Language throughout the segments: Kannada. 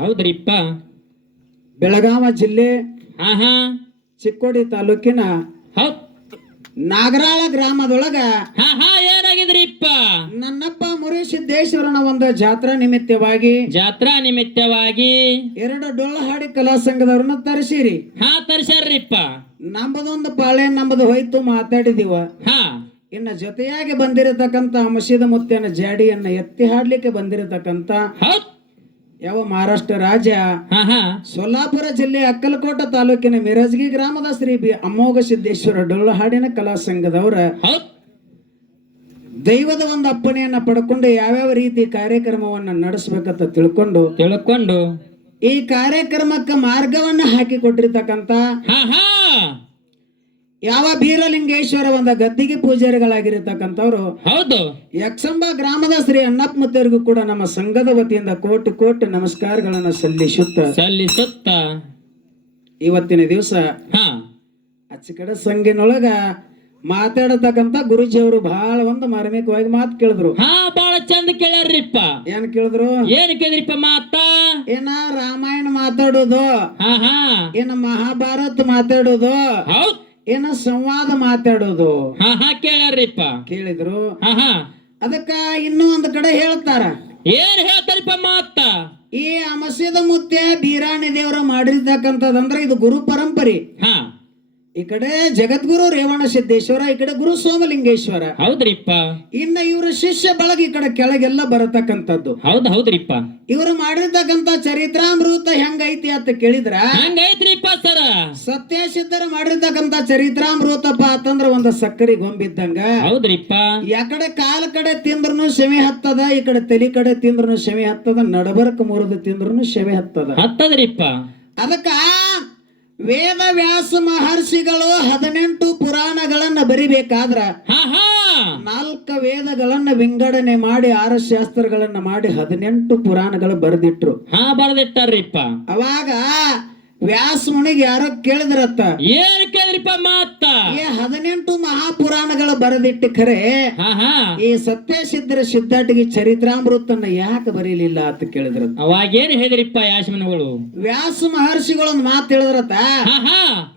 ಹೌದ್ರಿಪ್ಪ. ಬೆಳಗಾವಿ ಜಿಲ್ಲೆ ಹಾ ಹಾ ಚಿಕ್ಕೋಡಿ ತಾಲೂಕಿನ ಹೌದ್. ನಾಗರಾಳ ಗ್ರಾಮದೊಳಗ ಹಾ ಹಾ ಏನಾಗಿದ್ರಿಪ್ಪ? ನನ್ನಪ್ಪ ಮುರುಸಿದ್ದೇಶ್ವರನ ಒಂದು ಜಾತ್ರಾ ನಿಮಿತ್ತವಾಗಿ ಜಾತ್ರಾ ನಿಮಿತ್ತವಾಗಿ 2 ಡೊಳ್ಳು ಹಾಡಿ ಕಲಾ ಸಂಘದವ್ರನ್ನ ತರಿಸಿರಿ. ಹಾ ತರ್ಸ್ಯಾರ್ರಿಪ್ಪ. ನಮ್ಮದೊಂದು ಪಾಳೆ ನಮ್ಮದು ಹೋಯ್ತು ಮಾತಾಡಿದೀವ. ಹಾ ಇನ್ನ ಜೊತೆಯಾಗಿ ಬಂದಿರತಕ್ಕಂತ ಮಸೀದ ಮುತ್ಯನ ಜಾಡಿಯನ್ನ ಎತ್ತಿ ಹಾಡ್ಲಿಕ್ಕೆ ಬಂದಿರತಕ್ಕಂತ ಹೌದ್. ಯಾವ ಮಹಾರಾಷ್ಟ್ರ ರಾಜ್ಯ ಹಾ ಹಾ ಸೋಲಾಪುರ ಜಿಲ್ಲೆ ಅಕ್ಕಲಕೋಟ ತಾಲೂಕಿನ ಮಿರಜಗಿ ಗ್ರಾಮದ ಶ್ರೀ ಅಮೋಘ ಸಿದ್ದೇಶ್ವರ ಡೊಳ್ಳು ಹಾಡಿನ ಕಲಾ ಸಂಘದವರ ಹೌದ್. ದೈವದ ಒಂದು ಅಪ್ಪಣೆಯನ್ನ ಪಡ್ಕೊಂಡು ಯಾವ್ಯಾವ ರೀತಿ ಕಾರ್ಯಕ್ರಮವನ್ನ ನಡೆಸಬೇಕಂತ ತಿಳ್ಕೊಂಡು ಈ ಕಾರ್ಯಕ್ರಮಕ್ಕೆ ಮಾರ್ಗವನ್ನ ಹಾಕಿ ಕೊಟ್ಟಿರ್ತಕ್ಕಂತ ಹಾ ಹಾ ಯಾವ ಬೀರಲಿಂಗೇಶ್ವರ ಒಂದು ಗದ್ದಿಗೆ ಪೂಜಾರಿಗಳಾಗಿರ್ತಕ್ಕಂಥವ್ರು ಹೌದು. ಯಕ್ಷಂಬ ಗ್ರಾಮದ ಶ್ರೀ ಅಣ್ಣಪ್ಪ ಮುತ್ತರಿಗೂ ಕೂಡ ನಮ್ಮ ಸಂಘದ ವತಿಯಿಂದ ಕೋಟಿ ಕೋಟಿ ನಮಸ್ಕಾರಗಳನ್ನ ಸಲ್ಲಿಸುತ್ತ ಇವತ್ತಿನ ದಿವಸ ಹಾ ಅಚ್ಚಕಡೆ ಸಂಘಿನೊಳಗ ಮಾತಾಡತಕ್ಕಂತ ಗುರುಜಿಯವರು ಬಹಳ ಒಂದು ಮಾರ್ಮಿಕವಾಗಿ ಮಾತು ಕೇಳಿದ್ರು. ಹಾ ಬಾಳ ಚಂದ ಕೇಳ್ಯಾರ್ರಿಪ್ಪ. ಏನ್ ಕೇಳಿದ್ರು? ಏನ್ ಕೇಳಿದ್ರಿಪ್ಪ ಮಾತ? ಏನ ರಾಮಾಯಣ ಮಾತಾಡೋದು, ಹಾ ಹಾ ಏನ ಮಹಾಭಾರತ ಮಾತಾಡೋದು, ಹೌದ್. ಏನ ಸಂವಾದ ಮಾತಾಡೋದು ಹಾ ಹಾ ಕೇಳ್ಯಾರ್ರಿಪ್ಪ. ಕೇಳಿದ್ರು. ಹಾ ಹಾ ಅದಕ್ಕ ಇನ್ನೂ ಒಂದು ಕಡೆ ಹೇಳ್ತಾರ. ಏನ್ ಹೇಳ್ತಾರಿಪ್ಪ ಮಾತ? ಈ ಮಸೀದ ಮುತ್ಯ ಬೀರಾಣಿ ದೇವರ ಮಾಡಿರ್ತಕ್ಕಂಥದಂದ್ರೆ ಇದು ಗುರು ಪರಂಪರೆ. ಹಾ ಈ ಕಡೆ ಜಗದ್ಗುರು ರೇವಣ ಸಿದ್ದೇಶ್ವರ, ಈ ಕಡೆ ಗುರು ಸೋಮಲಿಂಗೇಶ್ವರ. ಹೌದ್ರಿಪ್ಪ. ಇನ್ನ ಇವ್ರ ಶಿಷ್ಯ ಬಳಗ ಈ ಕಡೆ ಕೆಳಗೆಲ್ಲ ಬರತಕ್ಕಂಥದ್ದು. ಹೌದ್ರಿಪ್ಪ. ಇವರು ಮಾಡಿರ್ತಕ್ಕಂಥ ಚರಿತ್ರಾಮೃತ ಹೆಂಗೈತಿ ಅಂತ ಕೇಳಿದ್ರ ಹಂಗೈತ್ರಿಪ್ಪ ಸರ. ಸತ್ಯ ಸಿದ್ಧರ ಮಾಡಿರ್ತಕ್ಕಂಥ ಚರಿತ್ರಾಮೃತಪ್ಪ ಅಂತಂದ್ರ ಒಂದು ಸಕ್ಕರೆ ಗೊಂಬಿದ್ದಂಗ. ಹೌದ್ರಿಪ್ಪ. ಯಾಕಡೆ ಕಾಲ ಕಡೆ ತಿಂದ್ರನು ಶಮೆ ಹತ್ತದ, ಈ ಕಡೆ ತಲೆ ಕಡೆ ತಿಂದ್ರನು ಶಮೆ ಹತ್ತದ, ನಡಬರ್ಕ ಮುರಿದು ತಿಂದ್ರನು ಶಮೆ ಹತ್ತದ್ರಿಪ್ಪ. ಅದಕ್ಕ ವೇದ ವ್ಯಾಸ ಮಹರ್ಷಿಗಳು 18 ಪುರಾಣಗಳನ್ನ ಬರಿಬೇಕಾದ್ರ 4 ವೇದಗಳನ್ನ ವಿಂಗಡಣೆ ಮಾಡಿ 6 ಶಾಸ್ತ್ರಗಳನ್ನ ಮಾಡಿ 18 ಪುರಾಣಗಳು ಬರೆದಿಟ್ರು. ಬರೆದಿಟ್ಟಾರ್ರಿಪ್ಪ. ಅವಾಗ ವ್ಯಾಸ ಮುನಿಗೆ ಯಾರೋ ಕೇಳಿದ್ರತ್ತ, ಏನ್ ಕೇಳಿದ್ರಿಪ್ಪ ಮಾತ? 18 ಮಹಾಪುರಾಣಗಳು ಬರೆದಿಟ್ಟು ಖರೆ ಈ ಸತ್ಯಸಿದ್ಧರ ಸಿದ್ಧಾಟಿಗೆ ಚರಿತ್ರಾಮೃತನ್ನ ಯಾಕೆ ಬರೀಲಿಲ್ಲ ಅಂತ ಕೇಳಿದ್ರ. ಅವಾಗೇನ್ ಹೇಳಿದ್ರಿಪ್ಪ ಯಾಶಮನಗಳು? ವ್ಯಾಸ ಮಹರ್ಷಿಗಳೊಂದು ಮಾತು ಹೇಳಿದ್ರತ್ತ,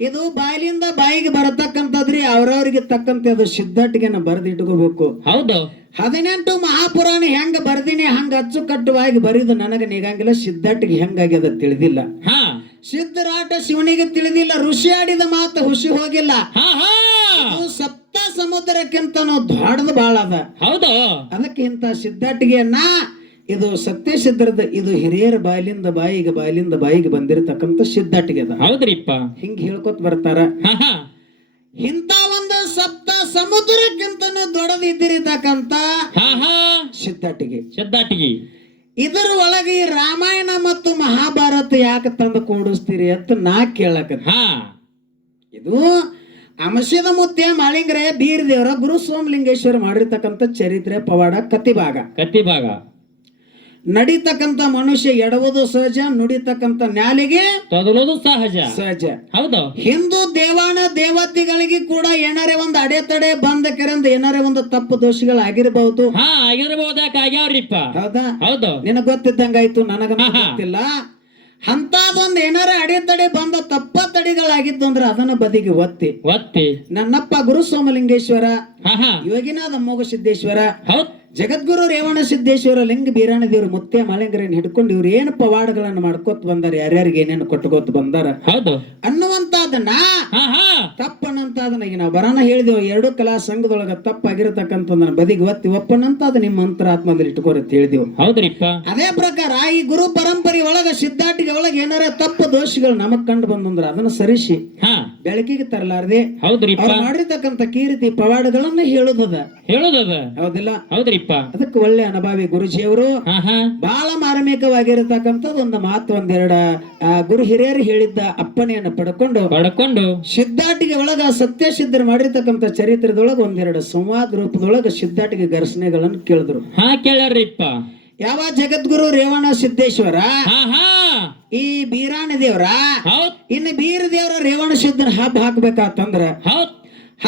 ಇದು ಬಾಯಿಲಿಂದ ಬಾಯಿಗೆ ಬರತಕ್ಕಂಥದ್ರಿ, ಅವ್ರವ್ರಿಗೆ ತಕ್ಕಂತೆ ಅದು ಸಿದ್ಧಾಟಿಗೆ ಬರೆದಿಟ್ಕೋಬೇಕು. ಹೌದು. 18 ಮಹಾಪುರಾಣ ಹೆಂಗ ಬರ್ದಿನಿ ಹಂಗ ಅಚ್ಚುಕಟ್ಟುವಾಗಿ ಬರೀದು ನನಗೆ ನಿಗಂಗಿಲ್ಲ. ಸಿದ್ಧಾಟಿಗೆ ಹೆಂಗಾಗ್ಯದ ತಿಳಿದಿಲ್ಲ. ಸಿದ್ಧರಾಟ ಶಿವನಿಗೆ ತಿಳಿದಿಲ್ಲ. ಋಷಿ ಆಡಿದ ಮಾತು ಹುಷಿ ಹೋಗಿಲ್ಲ. ಸಪ್ತ ಸಮುದ್ರಕ್ಕಿಂತ ದೊಡ್ಡದು ಬಾಳ ಅದ. ಹೌದು. ಅದಕ್ಕೆ ಇಂತ ಸಿದ್ಧಾಟಿಗೆಯನ್ನ ಇದು ಸತ್ಯ ಸಿದ್ಧರದ ಇದು ಹಿರಿಯರ ಬಾಯಿಲಿಂದ ಬಾಯಿಗೆ ಬಂದಿರತಕ್ಕಂತ ಸಿದ್ಧಾಟಿಗೆ ಅದ. ಹೌದ್ರಿಪ್ಪ. ಹಿಂಗ ಹೇಳ್ಕೊತ ಬರ್ತಾರ. ಇಂತ ಒಂದು ಸಪ್ತ ಸಮುದ್ರಕ್ಕಿಂತ ದೊಡ್ಡದಿದ್ದಿರತಕ್ಕಂತ ಸಿದ್ಧಾಟಿಗೆ ಇದರ ಒಳಗೆ ಈ ರಾಮಾಯಣ ಮತ್ತು ಮಹಾಭಾರತ ಯಾಕೆ ತಂದು ಕೂಡಿಸ್ತೀರಿ ಅಂತ ನಾ ಕೇಳಕತ್ತ. ಇದು ಮಸೀದ ಮುತ್ಯ ಮಾಳಿಂಗ್ರೆ ಬೀರ್ ದೇವರ ಗುರು ಸೋಮಲಿಂಗೇಶ್ವರ ಮಾಡಿರ್ತಕ್ಕಂಥ ಚರಿತ್ರೆ ಪವಾಡ ಕತ್ತಿಭಾಗ. ನಡೀತಕ್ಕಂತ ಮನುಷ್ಯ ಎಡವುದು ಸಹಜ, ನುಡಿತಕ್ಕಂತ ನ್ಯಾಲಿಗೆ ತೊದಲೋದು ಸಹಜ. ಹೌದು. ಹಿಂದೂ ದೇವಾನ ದೇವತೆಗಳಿಗೆ ಕೂಡ ಏನಾರೇ ಒಂದು ಅಡೆತಡೆ ಬಂದ ಕೆರೆಂದು ಏನಾರೇ ಒಂದು ತಪ್ಪು ದೋಷಗಳಾಗಿರಬಹುದು. ಆಗಿರಬಹುದಾಗ್ಯಾವ್ರಿಪ್ಪ. ಹೌದಾ? ಹೌದು. ನಿನಗ ಗೊತ್ತಿದ್ದಂಗಾಯ್ತು, ನನಗ ಗೊತ್ತಿಲ್ಲ. ಅಂತದೊಂದು ಏನಾರ ಅಡೆತಡೆ ಬಂದ ತಪ್ಪ ತಡೆಗಳಾಗಿದ್ದು ಅಂದ್ರೆ ಅದನ್ನ ಬದಿಗೆ ಒತ್ತಿ ನನ್ನಪ್ಪ ಗುರು ಸೋಮಲಿಂಗೇಶ್ವರ, ಯೋಗಿನಾಥ ಅಮೋಘ ಸಿದ್ದೇಶ್ವರ, ಜಗದ್ಗುರು ರೇವಣ ಸಿದ್ದೇಶ್ವರ, ಲಿಂಗ ಬೀರಾಣಿ ದೇವರು, ಮುತ್ಯ ಮಾಳಿಂಗರನ್ನ ಹಿಡ್ಕೊಂಡು ಇವ್ರು ಏನು ಪವಾಡಗಳನ್ನ ಮಾಡ್ಕೊತ ಬಂದಾರ, ಯಾರ್ಯಾರಿಗೆ ಏನೇನು ಕೊಟ್ಟುಕೊತ ಬಂದಾರ ಅನ್ನುವಂತದನ್ನ ತಪ್ಪನ್ನಂತದನ್ನ ಈಗ ನಾವು ಬರೋಣ ಹೇಳಿದೆವು. 2 ಕಲಾ ಸಂಘದೊಳಗ ತಪ್ಪಾಗಿರತಕ್ಕಂಥ ಬದಿಗೆ ಒತ್ತಿ ಒಪ್ಪನಂತ ಅದು ನಿಮ್ಮ ಅಂತರಾತ್ಮದಲ್ಲಿ ಇಟ್ಕೋರಿ ಅಂತ ಹೇಳಿದೆವು. ಹೌದ್ರಿಪ್ಪ. ಅದೇ ಪ್ರಕಾರ ಈ ಗುರು ಪರಂಪರೆ ಒಳಗ ಸಿದ್ಧಾಟಿಗೆ ಒಳಗೆ ಏನಾರ ತಪ್ಪು ದೋಷಗಳು ನಮಗ್ ಕಂಡು ಬಂದಂದ್ರ ಅದನ್ನ ಸರಿಸಿ ಬೆಳಕಿಗೆ ತರಲಾರ್ದೆ ಅವ್ರು ಮಾಡಿರ್ತಕ್ಕಂಥ ಕೀರ್ತಿ ಪವಾಡಗಳನ್ನ ಹೇಳುದದ. ಹೌದಿಲ್ಲ? ಹೌದ್ರಿಪ್ಪ. ಅದಕ್ಕೆ ಒಳ್ಳೆ ಅನುಭವಿ ಗುರುಜಿಯವರು ಬಹಳ ಮಾರ್ಮಿಕವಾಗಿರತಕ್ಕಂಥದ್ದು ಒಂದು ಮಾತು, ಒಂದೆರಡ ಗುರು ಹಿರಿಯರು ಹೇಳಿದ್ದ ಅಪ್ಪನೆಯನ್ನು ಪಡ್ಕೊಂಡು ಸಿದ್ಧಾಟಿಗೆ ಒಳಗ ಸತ್ಯ ಸಿದ್ಧರು ಮಾಡಿರ್ತಕ್ಕಂಥ ಚರಿತ್ರೆದೊಳಗ ಒಂದೆರಡು ಸಂವಾದ ರೂಪದೊಳಗ ಸಿದ್ಧಾಟಿಗೆ ಘರ್ಷಣೆಗಳನ್ನು ಕೇಳಿದ್ರು. ಕೇಳ್ಯಾರ್ರಿಪ್ಪ. ಯಾವ ಜಗದ್ಗುರು ರೇವಣ ಸಿದ್ದೇಶ್ವರ, ಈ ಬೀರಾಣಿ ದೇವ್ರ, ಇನ್ನು ಬೀರ ದೇವರ ರೇವಣ ಸಿದ್ಧನ ಹಬ್ಬ ಹಾಕ್ಬೇಕಾತಂದ್ರ